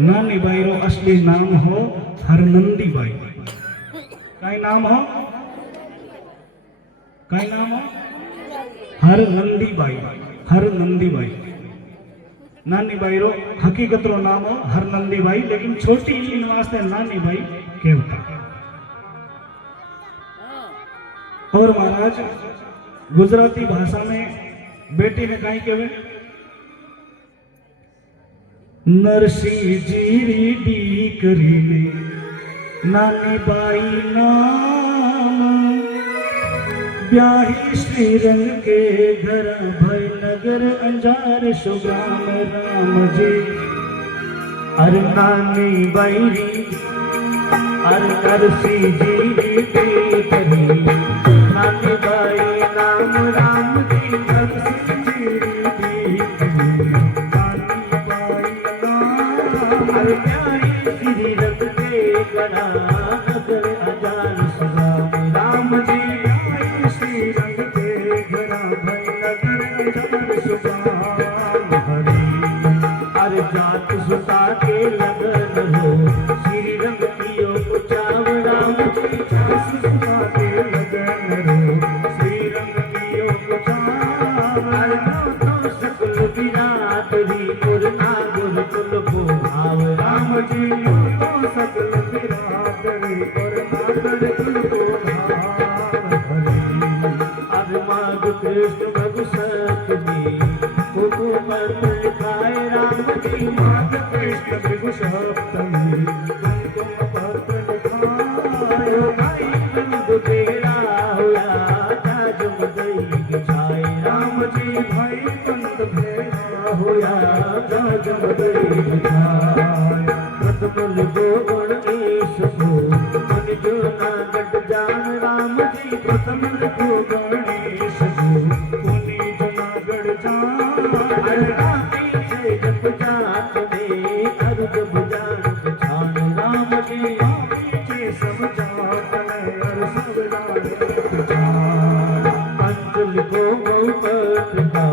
नानी बाई रो असली नाम हो हरनंदी बाई। काई नाम हो? काई नाम हो? हरनंदी बाई। हरनंदी बाई नानी बाई रो हकीकत रो नाम हो हरनंदी बाई, लेकिन छोटी इन वास्ते नानी बाई कहता। और महाराज गुजराती भाषा में बेटी ने काई कहवे? नरसिंह जी री दीकरी ने नानी बाई नाम, ब्याही श्री रंग के घर भय नगर अंजार सुग्राम राम जी। अरे नानी बाई अरे नरसिंह जी दीकरी, नानी बाई नाम राम जी। नरसिंह जी दीकरी, नानी बाई नाम, अरे ब्याही श्री रंग के घर नगर अंजार सुग्राम राम जी। श्री रंग के घरा भय नगर अंजार सुग्राम हरि। अरे जात सुता के लगन हो श्री रंग कियो कुचाव राम जी। जात सुता के लगन हो श्री रंग कियो कुचाव। अरे तो सकल बिरादरी पुरना गुरुकुल को भाव राम जी। तो सकल बिरादरी पुरना गुरुकुल को भाव हरि। माघ कृष्ण भगु सप्तमी कुकुमत लिखाए राम जी। माघ कृष्ण भगु सप्तमी कुकुमत लिखाए। भाई नंद तेरा हुआ ताज मदई छाए राम जी। भाई नंद तेरा हुआ ताज मदई छाए। प्रथम गो गणेश को मन जो ना गट जान राम जी। प्रथम गो गणेश को मुनि जनागढ़ जान। राती से जप जात में अर्घ बुझान छान राम जी। के सब जातन और सब जाने तुझार अंजलि को गौपत का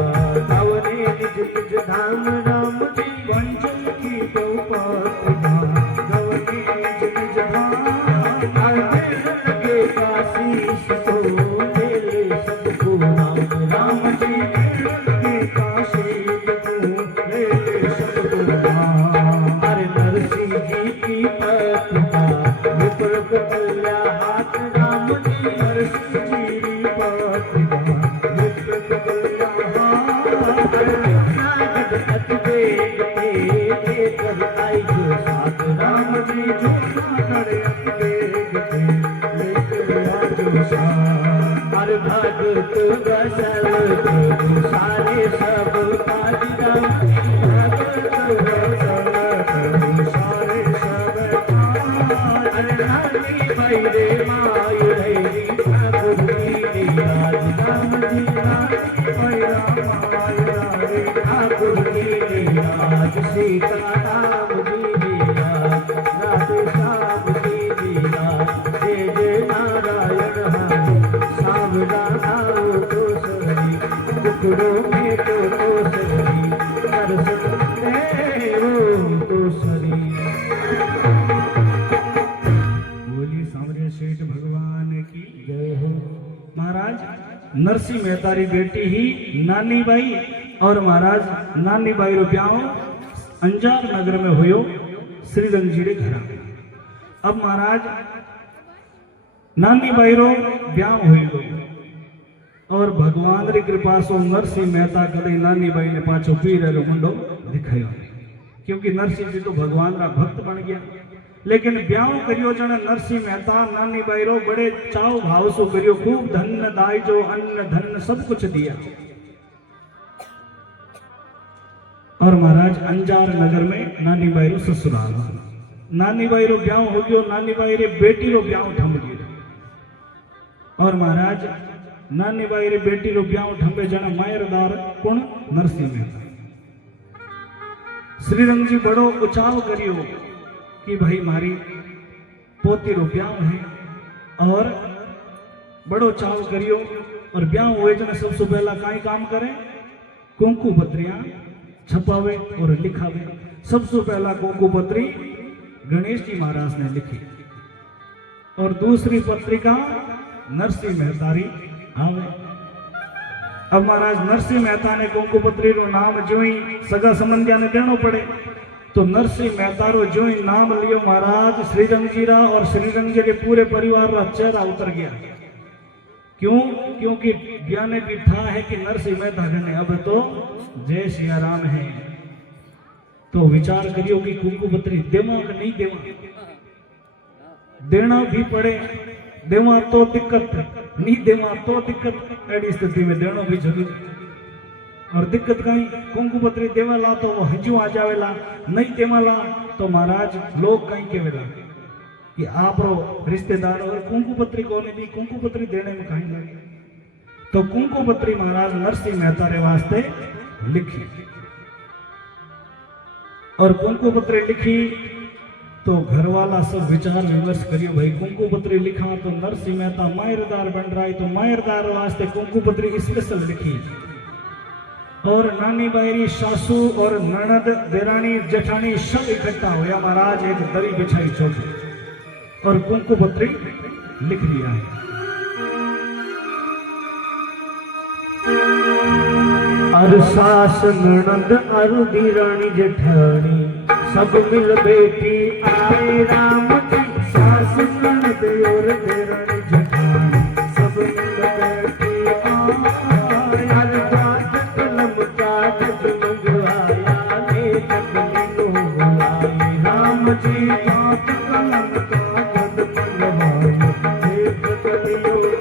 गावने निज निज धाम राम जी अंजलि की गौपत का गावने निज निज धाम आगे लगे काशीष को ले ले सबको राम राम जी लगे काशीष को ले ले सबको राम हरे नरसिंह जी की पत्रिका विपुल कल्या हाथ राम जी नरसिंह जी की पत्रिका विपुल कल्या हाथ नागद अति वेग लेकर आई जो साथ राम जी जो नागद अति वेग लेकर आई जो साथ हर भगत बसल को सारे सब काज राम भगत बसल को सारे सब काज नानी भाई रे माय रे ठाकुर की राज राम जी नानी भाई रामाय रे ठाकुर की राज सीता राम जी राज राधे श्याम जी राज जय जय नारायण हरे सावधान तो सरी टुकड़ों में तो सरी दर्शन दे तो सरी बोली सांवरिया सेठ भगवान की जय हो महाराज नरसिंह मेहता री बेटी ही नानी बाई और महाराज नानी बाई रो ब्याह अंजार नगर में हुयो श्रीरंग जी रे घर अब महाराज नानी बाई रो ब्याह हुयो और भगवान री कृपा सो नरसिंह मेहता कदे नानी बाई ने पाछो पीर रो मुंडो दिखायो क्योंकि नरसिंह जी तो भगवान रा भक्त बन गया लेकिन ब्याह करियो जन नरसिंह मेहता नानी बाई रो बड़े चाव भाव सो करियो खूब धन दाई जो अन्न धन सब कुछ दिया और महाराज अंजार नगर में नानी बाई रो ससुराल नानी बाई रो ब्याह हो गयो नानी बाई रे बेटी रो ब्याह ठम गयो और महाराज नानी बाई रे बेटी रो ब्याह ठंबे जन मायरदार कुण नरसिंह मेहता श्रीरंग जी बड़ो उचाव करियो कि भाई मारी पोती रो ब्याह है और बड़ो चाव करियो और ब्याह हुए जन सबसे पहला काई काम करे कुंकू पत्रियां छपावे और लिखावे सबसे पहला कुंकू पत्री गणेश जी महाराज ने लिखी और दूसरी पत्रिका नरसिंह मेहता री आवे अब महाराज नरसिंह मेहता ने कुंकू पत्री रो नाम जो ही सगा संबंधिया ने देनो पड़े तो नरसिंह मेहता रो जो ही नाम लियो महाराज श्रीरंग जी रा और श्रीरंग जी के पूरे परिवार रा चेहरा उतर गया क्यों क्योंकि ज्ञाने भी था है कि नरसिंह मेहता ने अब तो जय सिया राम है तो विचार करियो कि कुंकू पत्री देवा कि नहीं देवा देना भी पड़े देवा तो दिक्कत नहीं देवा तो दिक्कत ऐसी स्थिति में देना भी जरूरी और दिक्कत कहीं कुंकू पत्री देवाला तो वो हजू आ जावेला नहीं देवाला तो महाराज लोग कहीं केवेला कि आप रो रिश्तेदार और कुंकू पत्री को नहीं दी कुंकू पत्री देने में कहीं लगे तो कुंकू पत्री महाराज नरसिंह मेहता रे वास्ते लिखी और कुंकू पत्री लिखी तो घर वाला सब विचार विमर्श करियो भाई कुंकू पत्री लिखा तो नरसिंह मेहता मायरदार बन रहा है तो मायरदार वास्ते कुंकू पत्री स्पेशल लिखी और नानी बायरी सासू और ननद देरानी जेठानी सब इकट्ठा हुआ महाराज एक दरी बिछाई छोटी और कुंकू पत्री लिख दिया है अर सास ननद अर देरानी जेठानी सब मिल बेटी आए राम जी सास ननद और देरानी जेठानी सब मिल बेटी आए हर जात कलम कागज मंगवाया ले तकली बुलाए राम जी जात कलम कागज मंगवाया ले तकली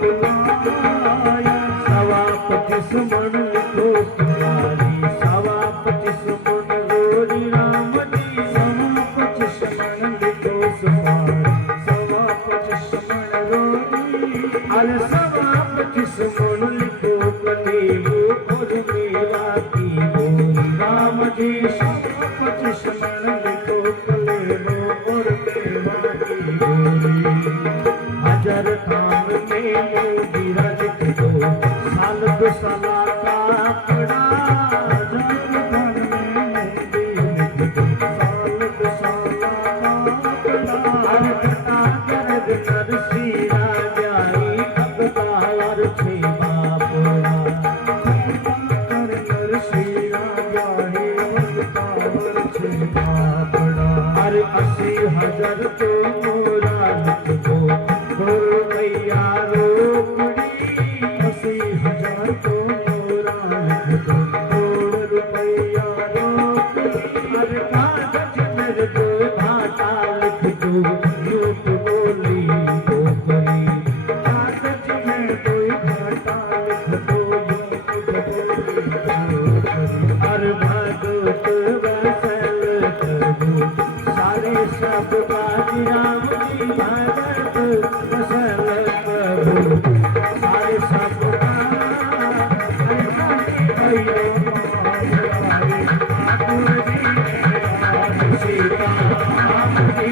बुलाया सवा 25 मन लिखो तुम्हारी सवा 25 मन गोरी राम जी सवा 25 मन लिखो सवारी सवा 25 मन गोरी अरे सवा 25 मन लिखो कलेबो और मेवा की गोरी राम जी सवा 25 मन लिखो कलेबो और मेवा की हर कटा दर्द नरसी राजाई अवतार छे बापड़ा कर नरसी राजाई अवतार छे बापड़ा हर 80,000 तो मोरा लिख दो गुरु मैया रोकड़ी 80,000 तो मोरा लिख दो गुरु रुपया रोकड़ी हर कागज मेरे दो भाटा लिख दो झूठ बोली बोकरी कागज में कोई भाटा लिख दो झूठ बोली बोकरी हर भगत वसल कर दो सारे सब बाजी राम की भगत वसल कर दो सारे सब सीता राम जी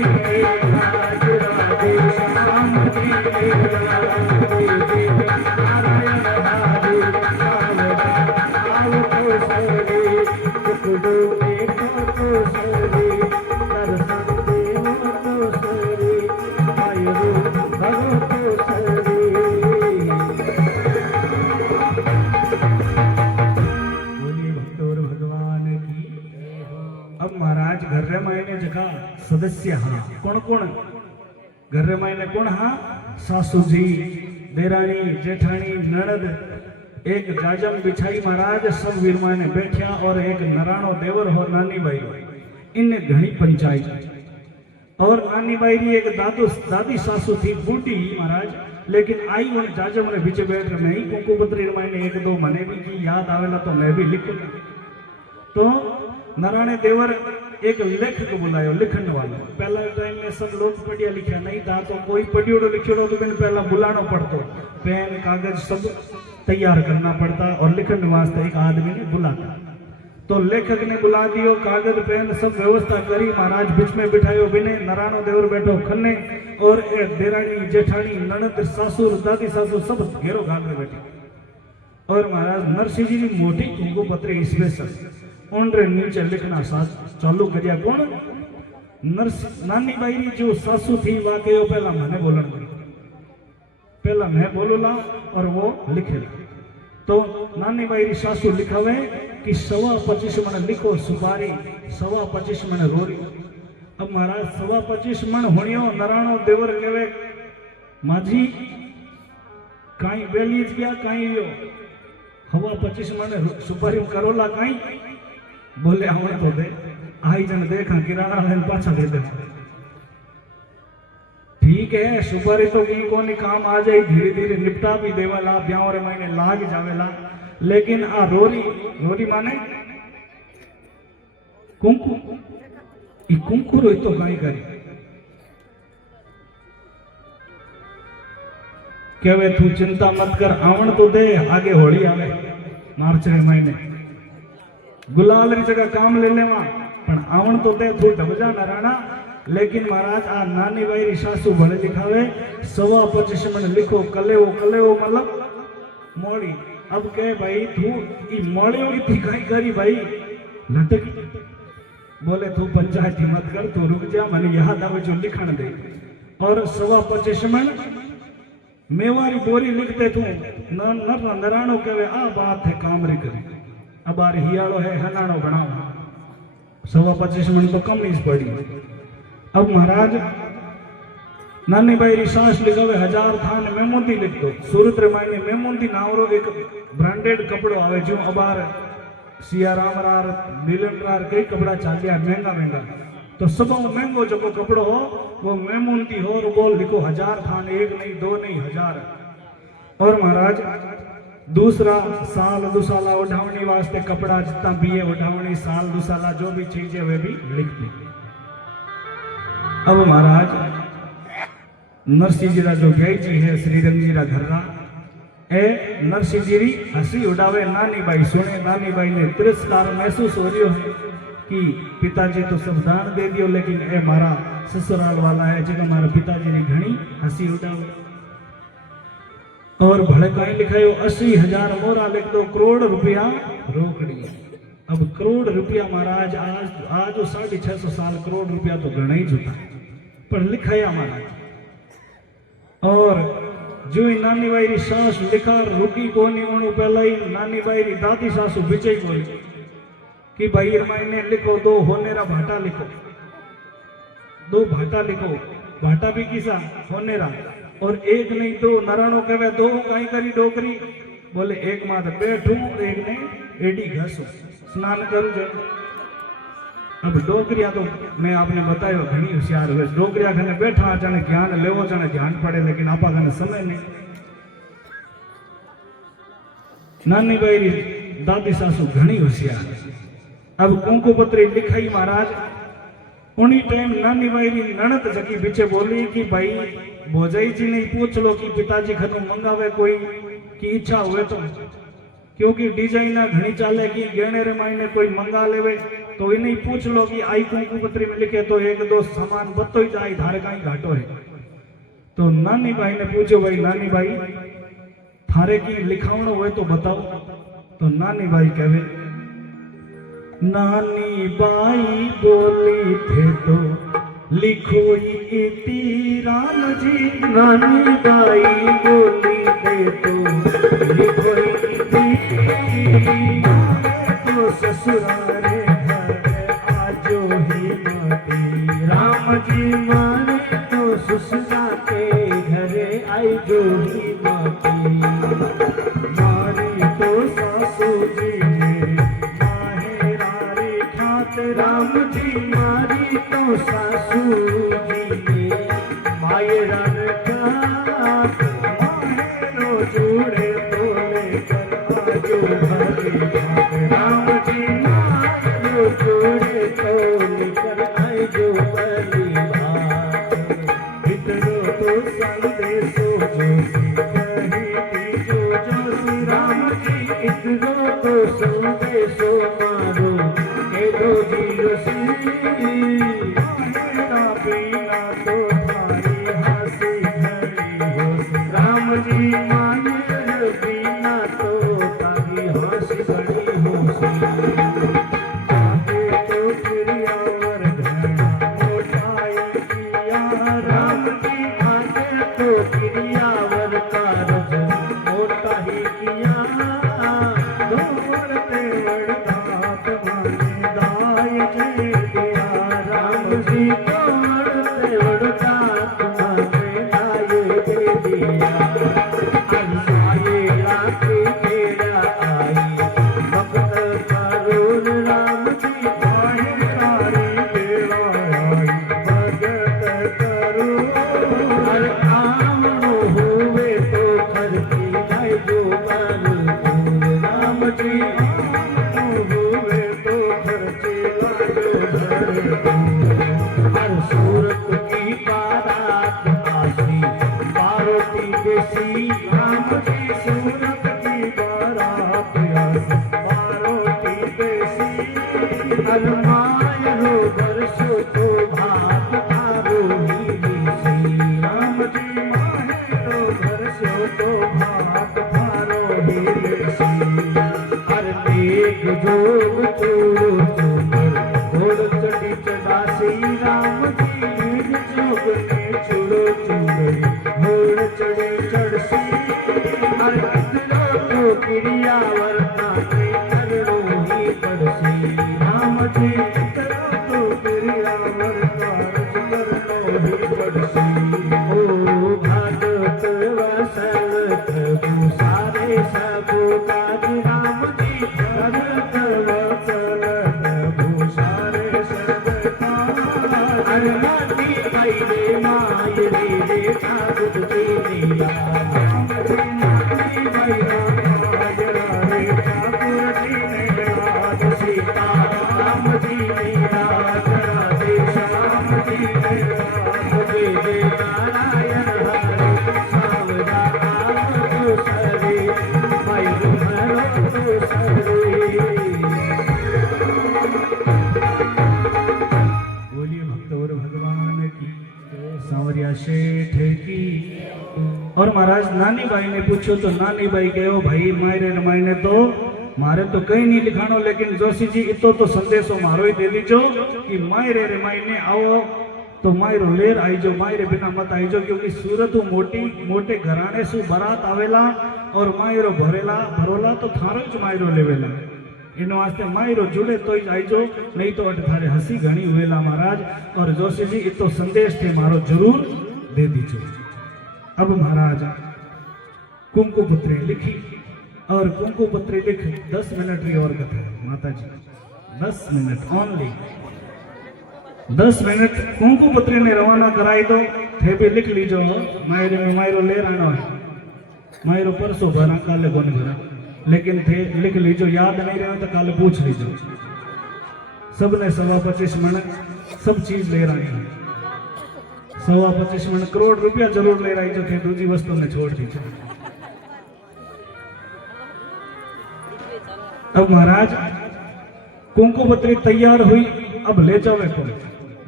राज राधे श्याम जी नारायण हरे आओ तो सरे टुकड़ो एक तो सरे दर्शन देव तो सरे आयो भरो तो सरे बोलिए भक्तोर भगवान की। अब महाराज घर मायने जगह सदस्य हाँ कौन कौन घर मायने कौन हाँ सासू जी देरानी जेठानी ननद एक जाजम बिछाई महाराज सब वीरमाए ने बैठा और एक नराणो देवर हो नानी बाई इनने घनी पंचायत और नानी बाई री एक दादी सासू थी बूढ़ी महाराज लेकिन आई उन जाजम रे बीच बैठ मैं ही कुंकू पत्री मायने एक दो मने भी की याद आवेला तो मैं भी लिखूंगा तो नराणे देवर एक लेखक बुलायो लिखण वालो पहला टाइम में सब लोग पढ़िया लिखा नहीं था तो कोई पढ़ियोड़ो लिखियोड़ो तो मैंने पहला बुलाना पड़तो पेन कागज सब तैयार करना पड़ता और लिखण वास्ते एक आदमी ने बुलाता तो लेखक ने बुला दियो कागज पेन सब व्यवस्था करी महाराज बीच में बिठायो बिने नराणो देवर बैठो खन्ने और देरानी जेठानी ननद सासुर दादी सासुर सब घेरो घाट में बैठी और महाराज नरसिंह जी की मोटी कुंकू पत्री स्पेशल उनरे नीचे लिखना साथ चालू करिया कौन नानी बाई री जो सासू थी वाकई पहला मैंने बोलन पहला मैं बोलूला और वो लिखेला तो नानी बाई री सासू लिखावे कि 25 मन लिखो सुपारी 25 मन रोरी अब महाराज 25 मन होनियो नराणो देवर केवे माझी काई बेलीज गया काई यो 25 मन सुपारी करोला काई बोले आवण तो दे आई जन देखा किराना लेन पाछा दे दे ठीक है सुपारी तो की कोनी काम आ जाए धीरे धीरे निपटा भी देवाला ब्याह रे महीने लाग जावेला लेकिन आ रोरी माने कुंकू ई कुंकू रो तो काई करी केवे तू चिंता मत कर आवण तो दे आगे होली आवे मार्च रे महीने गुलाल री जगह काम ले लेवा पण आवण तो दे तू ढबजा नराणा लेकिन महाराज आ नानी बाई री सासू भले लिखावे 25 मन लिखो कलेओ मतलब मोड़ी अब कहे भाई तू ई मोड़ी थी कहीं करी भाई लटकी बोले तू पंचायती मत कर तू रुक जा मैंने याद आवे जो लिखण दे और 25 मन मेवारी बोरी लिखते तू नराणो कहे आ बात है काम री करी अब आ हियाड़ो है हनाणो बनाओ 25 मन तो कम ही पड़ी अब महाराज नानी बाई री सास लिखावे 1000 थान मेमोंती लिख दो सूरत रे मायने मेमोंती नावरो एक ब्रांडेड कपड़ो आवे जो अबार सियाराम रार नीलम रार कई कपड़ा चालिया महंगा तो सब महंगो जो कपड़ो हो वो मेमोंती हो और बोल लिखो 1000 थान एक नहीं दो नहीं 1000 और महाराज दूसरा साल दुसाला उठावनी वास्ते कपड़ा जितना भी है उठावनी साल दुसाला जो भी चीज है वे भी लिख दी अब महाराज नरसिंह जी जो गई जी है श्रीरंग जी घर्रा ए नरसिंह जी हंसी उड़ावे नानी बाई सुने नानी बाई ने तिरस्कार महसूस हो रही है कि पिताजी तो सब दान दे दियो लेकिन ए मारा ससुराल वाला है जो हमारा पिताजी ने घनी हंसी उड़ावे और भले कहीं लिखायो 80,000 मोरा लिख दो करोड़ रुपया रोकड़ी अब करोड़ रुपया महाराज आज 650 साल करोड़ रुपया तो गणा ही जुटा पर लिखाया महाराज। और जो ही नानी बाई री सास लिखा रुकी कोनी उन पहला ही नानी बाई री दादी सासू बिचे बोली कि भाई मायने लिखो 2 होनेरा भाटा लिखो, 2 भाटा लिखो। भाटा भी किसा होनेरा, और एक नहीं 2 नराणो कहे 2 कहीं करी डोकरी बोले एक माथ बैठू एक ने एडी घसू स्नान करू जो। अब डोकरिया तो मैं आपने बताया घनी होशियार हुए, डोकरिया कने बैठा जाने ज्ञान लेवो जाने ध्यान पड़े, लेकिन आपा कने समय नहीं। नानी बाई री दादी सासू घनी होशियार। अब कुंकु पत्री लिखाई महाराज। उन्हीं टाइम नानी बाई री ननद जकी पीछे बोली कि भाई भोजाई जी ने पूछ लो कि पिताजी खनु मंगावे कोई की इच्छा हुए तो, क्योंकि डिजाइन घनी चाले की गहने रे मायने कोई मंगा लेवे तो इन्हें पूछ लो कि आई कुंकु पत्री में लिखे तो 1-2 सामान बतो ही जाए धारे कहीं घाटो है। तो नानी बाई ने पूछो भाई नानी बाई थारे की लिखावणो हुए तो बताओ। तो नानी बाई कहे नानी बाई बोली थे तो लिखो इति राम जी। नानी बाई बोली थे तो लिखो इति तो ससुरारे घर आजो ही माती। राम जी माने तो ससुरा के घरे आई जो ही माती। मारी तो सासू जी ने माहेरारी खात। राम जी मारी तो सासू जी ने मायरान खात। माहेरो जोड़े तो लेकर आजो भरी भात। राम जी माहेरो जोड़े तो लेकर आजो भरी भात। इतरो तो संदेशो जोशी कही जो जोशी। राम जी इतरो तो संदेशो मारो के दो जी जोशी। माहेरा बिना तो थारी हंसी घड़ी होशी। राम जी माहेरा बिना तो थारी हंसी घड़ी होशी। आगे तो फिरियावर घड़ा मोटाई किया। राम जी आगे तो फिरियावर कारज मोटा ही किया। दौड़ते वरदात माने दाय जे दिया। राम जी दौड़ते वरदात माने दाय जे दिया। अनसाये राखी तेरा आई भक्त करुण। राम जी माहेरारी बेड़ा आई भगत करुण। हर काम हुए तो खर्ची जाए जो बलपूर। राम जी हुए तो खर्ची लाजो भरपूर। हर सूरत की बारात आसी बारोटी देसी। राम जी सूरत की बारात आसी बारोटी देसी। अलमाय रो बरसो तो भात तारो ही देसी। राम जी माहेरो बरसो तो भात तारो ही देसी। हर मेघ जोग चूड़ो चूमर घोड़ चढ़ी चढ़ासी। राम जी मेघ जोग ने चूड़ो चूड़ी घोड़ चढ़ी चढ़सी। हर इतरो तो क्रियावर नाते करो ही पड़सी। राम जी इतरो तो क्रियावर कारज करो ही पड़सी। ओ भागवत वसल प्रभु सारे सब काज। राम जी भगत वसल प्रभु सारे सब काज। हर नाती भाई रे माय रे ठाकुर जी नीला। राम जी नाती भाई माय रे ठाकुर जी नीला। सीता राम जी नीला राधे श्याम जी नीला। मुझे दे नारायण हरे सावरा आम तो सरे भाई तुम्हारो तो सरे। बोलिए भक्तवर भगवान की, सांवरिया शेठ की। और महाराज नानी बाई ने पूछो तो नानी बाई कहो भाई मायरे मायने तो मारे तो कहीं नहीं लिखानो, लेकिन जोशी जी इतो तो संदेशो मारो ही दे दीजो कि मायरे रे मायने आओ तो मायरो लेर आई जो मायरे बिना मत आई जो, क्योंकि सूरत मोटी मोटे घराने सु बारात आवेला और मायरो भरोला तो थारो ज मायरो लेवेला। इन वास्ते मायरो जुड़े तो ही आई जो, नहीं तो अट थारे हसी घणी हुएला महाराज। और जोशी जी इतो संदेश थे मारो जरूर दे दीजो। अब महाराज कुंकु पुत्री लिखी और कुंकु पुत्री लिख 10 मिनट री और कथा माता जी, 10 मिनट ओनली, 10 मिनट कुंकु पुत्री ने रवाना कराई दो। थे भी लिख लीजो, मायरे में मायरो ले रहना है, मायरो परसों भरा काले कोन भरा, लेकिन थे लिख लीजो, याद नहीं रहे तो काले पूछ लीजो। सबने 25 मन सब चीज ले रही है, 25 मन करोड़ रुपया जरूर ले रही जो थे, दूसरी वस्तु ने छोड़ दी। अब महाराज कुंकु पत्री तैयार हुई, अब ले जावे कौन?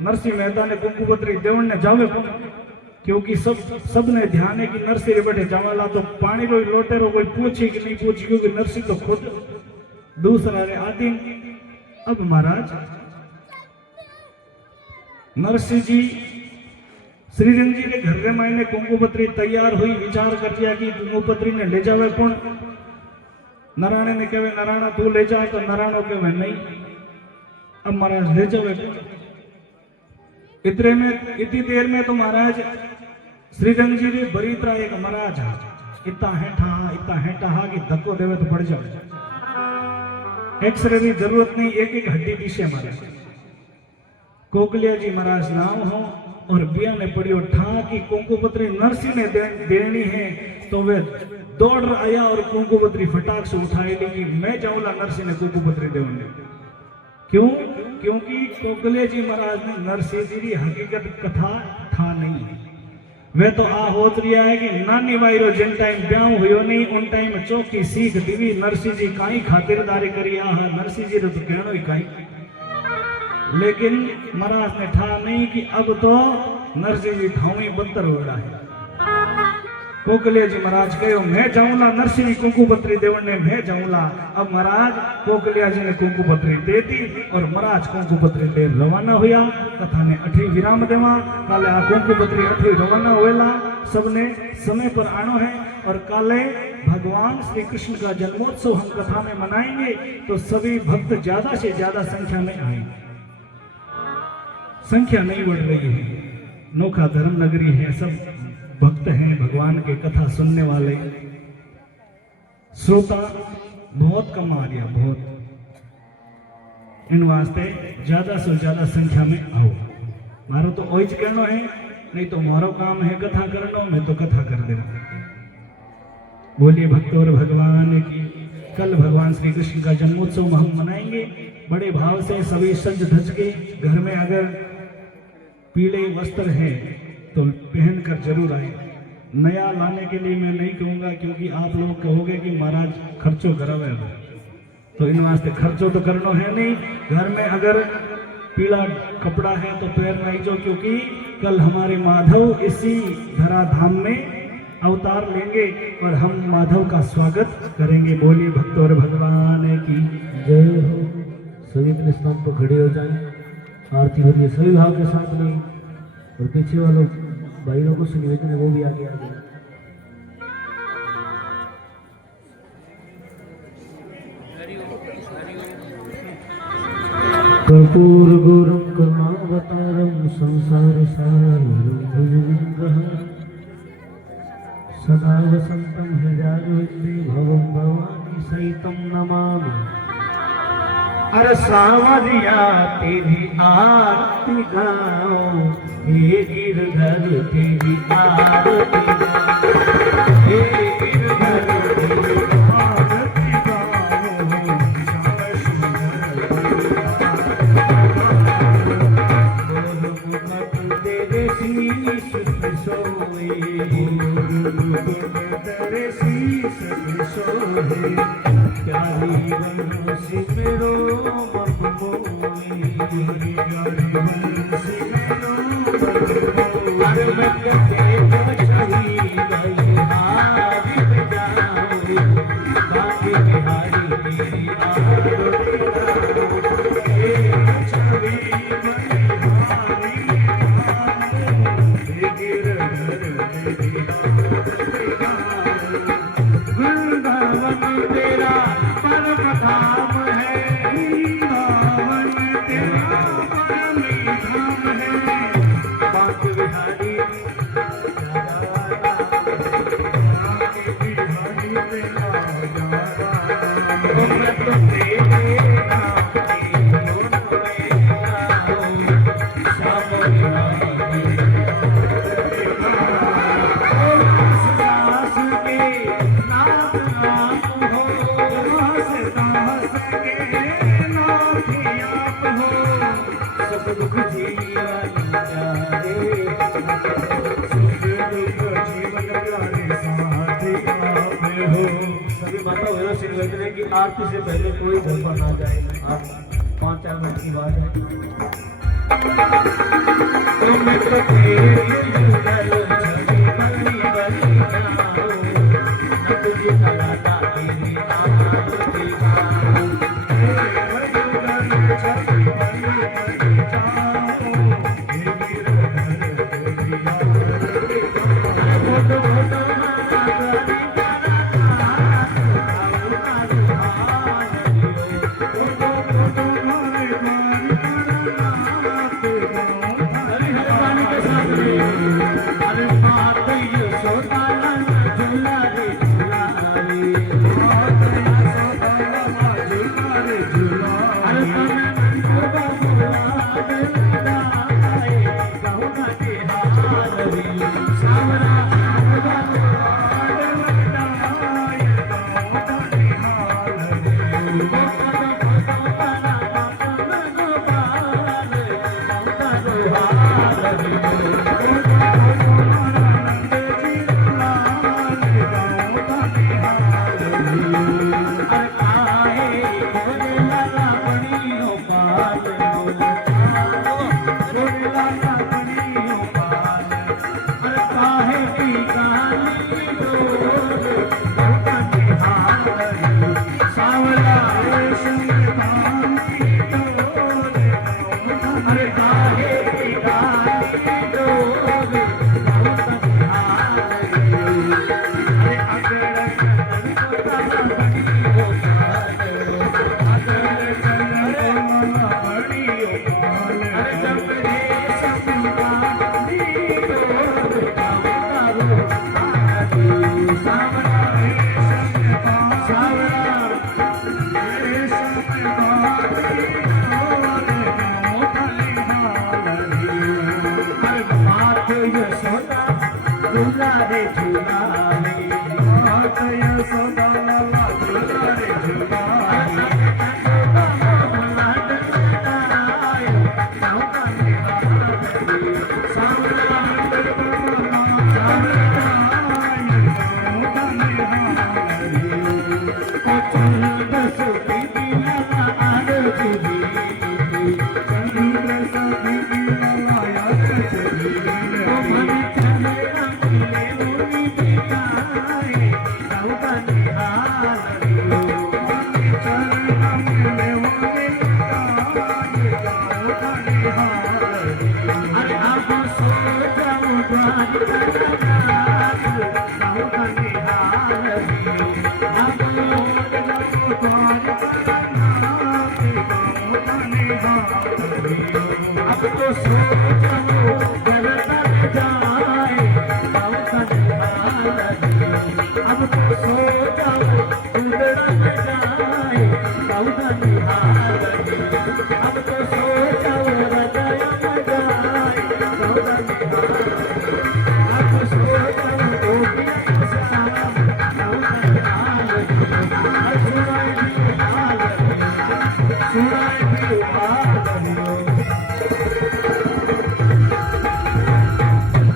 नरसिंह मेहता ने कुंकु पत्री देवण ने जावे कौन? क्योंकि सब ने ध्यान है कि नरसिंह बैठे जावेला तो पानी रो लोटेरो कोई पूछी कि नहीं पूछी, क्योंकि नरसिंह तो खुद दूसरा रे आदि। अब महाराज नरसिंह जी श्रीरंग जी के घर रे मायने कुंकु पत्री तैयार हुई, विचार कर दिया कि कुंकु पत्री ने ले जावे कौन? नारायण ने कहे नारायण तू ले जा, तो नारायण कहे नहीं, अब महाराज ले जावे। इतनी देर में तो महाराज श्रीरंग जी ने बरी तरह एक महाराज इतना हेठा हा कि धक्को देवे तो पड़ जाए। एक्सरे की जरूरत नहीं, एक हड्डी दिशे महाराज कोकलिया जी महाराज नाम हो और बिया ने पड़ियो ठा की कुंकु पत्री नरसिंह ने देनी है, तो वे दौड़ आया और कुंकु पत्री फटाक से उठाई ली कि मैं जाऊंगा नरसिंह ने कुंकु पत्री देवने। क्यों? क्योंकि कोकलिया जी महाराज ने नरसिंह जी की हकीकत कथा था नहीं, वे तो आ होत रिया है कि नानी वायरो जिन टाइम ब्याह हुयो नहीं उन टाइम चौकी सीख दीवी नरसिंह जी काई खातिरदारी करी आ नरसिंह जी तो कहनो ही काई, लेकिन महाराज ने ठा नहीं कि अब तो नरसिंह जी ठावी बदतर हो रहा है। कोकलिया जी महाराज कहो मैं जाऊंगा नरसिंह जी कुंकु पत्री देवने मैं जाऊंगा। अब महाराज कोकलिया जी ने कुंकु पत्री दे दी और महाराज कुंकु पत्री ले रवाना हुआ। कथा ने 8 विराम देवा, काले आ कुंकु पत्री 8 रवाना हुएला, सबने समय पर आनो है और काले भगवान श्री कृष्ण का जन्मोत्सव हम कथा में मनाएंगे, तो सभी भक्त ज्यादा से ज्यादा संख्या में आएंगे। संख्या नहीं बढ़ रही है, नोखा धर्म नगरी है, सब भक्त हैं भगवान के कथा सुनने वाले, श्रोता बहुत कम आ रहा, बहुत। इन वास्ते ज्यादा से ज्यादा संख्या में आओ। मारो तो ओइज कहना है, नहीं तो मारो काम है कथा करना, मैं तो कथा कर देना। बोलिए भक्त और भगवान की। कल भगवान श्री कृष्ण का जन्मोत्सव हम मनाएंगे बड़े भाव से, सभी सज धज के। घर में अगर पीले वस्त्र है तो पहन कर जरूर आए। नया लाने के लिए मैं नहीं कहूँगा, क्योंकि आप लोग कहोगे कि महाराज खर्चो करावे, तो इन वास्ते खर्चो तो करना है नहीं। घर में अगर पीला कपड़ा है तो पहनना ही जो, क्योंकि कल हमारे माधव इसी धराधाम में अवतार लेंगे और हम माधव का स्वागत करेंगे। बोलिए भक्त और भगवान की जय हो। सभी अपने स्थान पर खड़े हो जाएं, आरती हो रही है सभी भाव के साथ में, और पीछे वालों भाई लोगों से निवेदन है वो भी आगे आ जाए। कर्पूर गुरुं करुणावतारं संसार सारं सदा वसंतं हृदयारविंदे भवं भवानी सहितं नमामि। अरे सावरिया तेरी आरती गाओ, हे गिरधर तेरी आरती गाओ, हे गिरधर तेरी आरती गाओ, श्याम सुंदर तेरे शीश पे सोए, तेरे शीश पे सोए, प्यारी बंसी मेरो मखमोई, प्यारी बंसी मेरो मखमोई, अरे मैं तेरे बचाई गई हारी बजाऊं, बाकी बिहारी तेरी आरती गाऊं, हे छवि बलिहारी वृंदावन तेरा परम धाम है, वृंदावन तेरा परम धाम है। बांके बिहारी मैं तो तेरे नाम की धुन में गाऊं, सास के नाथ नाम हो, सास के नाथ आप हो, सब दुख जीवन प्यारे, सुख दुख जीवन प्यारे साथ आप हो। सभी माता बहनों से निवेदन है कि आरती से पहले कोई घर पर ना जाए। आप 5-4 मिनट की बात है। तुम तो तेरे जुगल छवि बनी बनी जाओ, न तुझे लगाता तेरी आरती गाओ। तेरे जुगल छवि बनी बनी जाओ, हे मेरे घर तेरी आरती गाओ। मोटो मोटो माता अरे मात यशोदा झूला रे झूला रे, मात यशोदा झूला रे झूला। अरे नंदोबा मुराद लाए, गहुना के हार रे सावरा नंदोबा मुराद लाए, गहुना के हार झूला रे झूला रे, मात यशोदा झूला रे झूला रे। अरे आप सो जाओ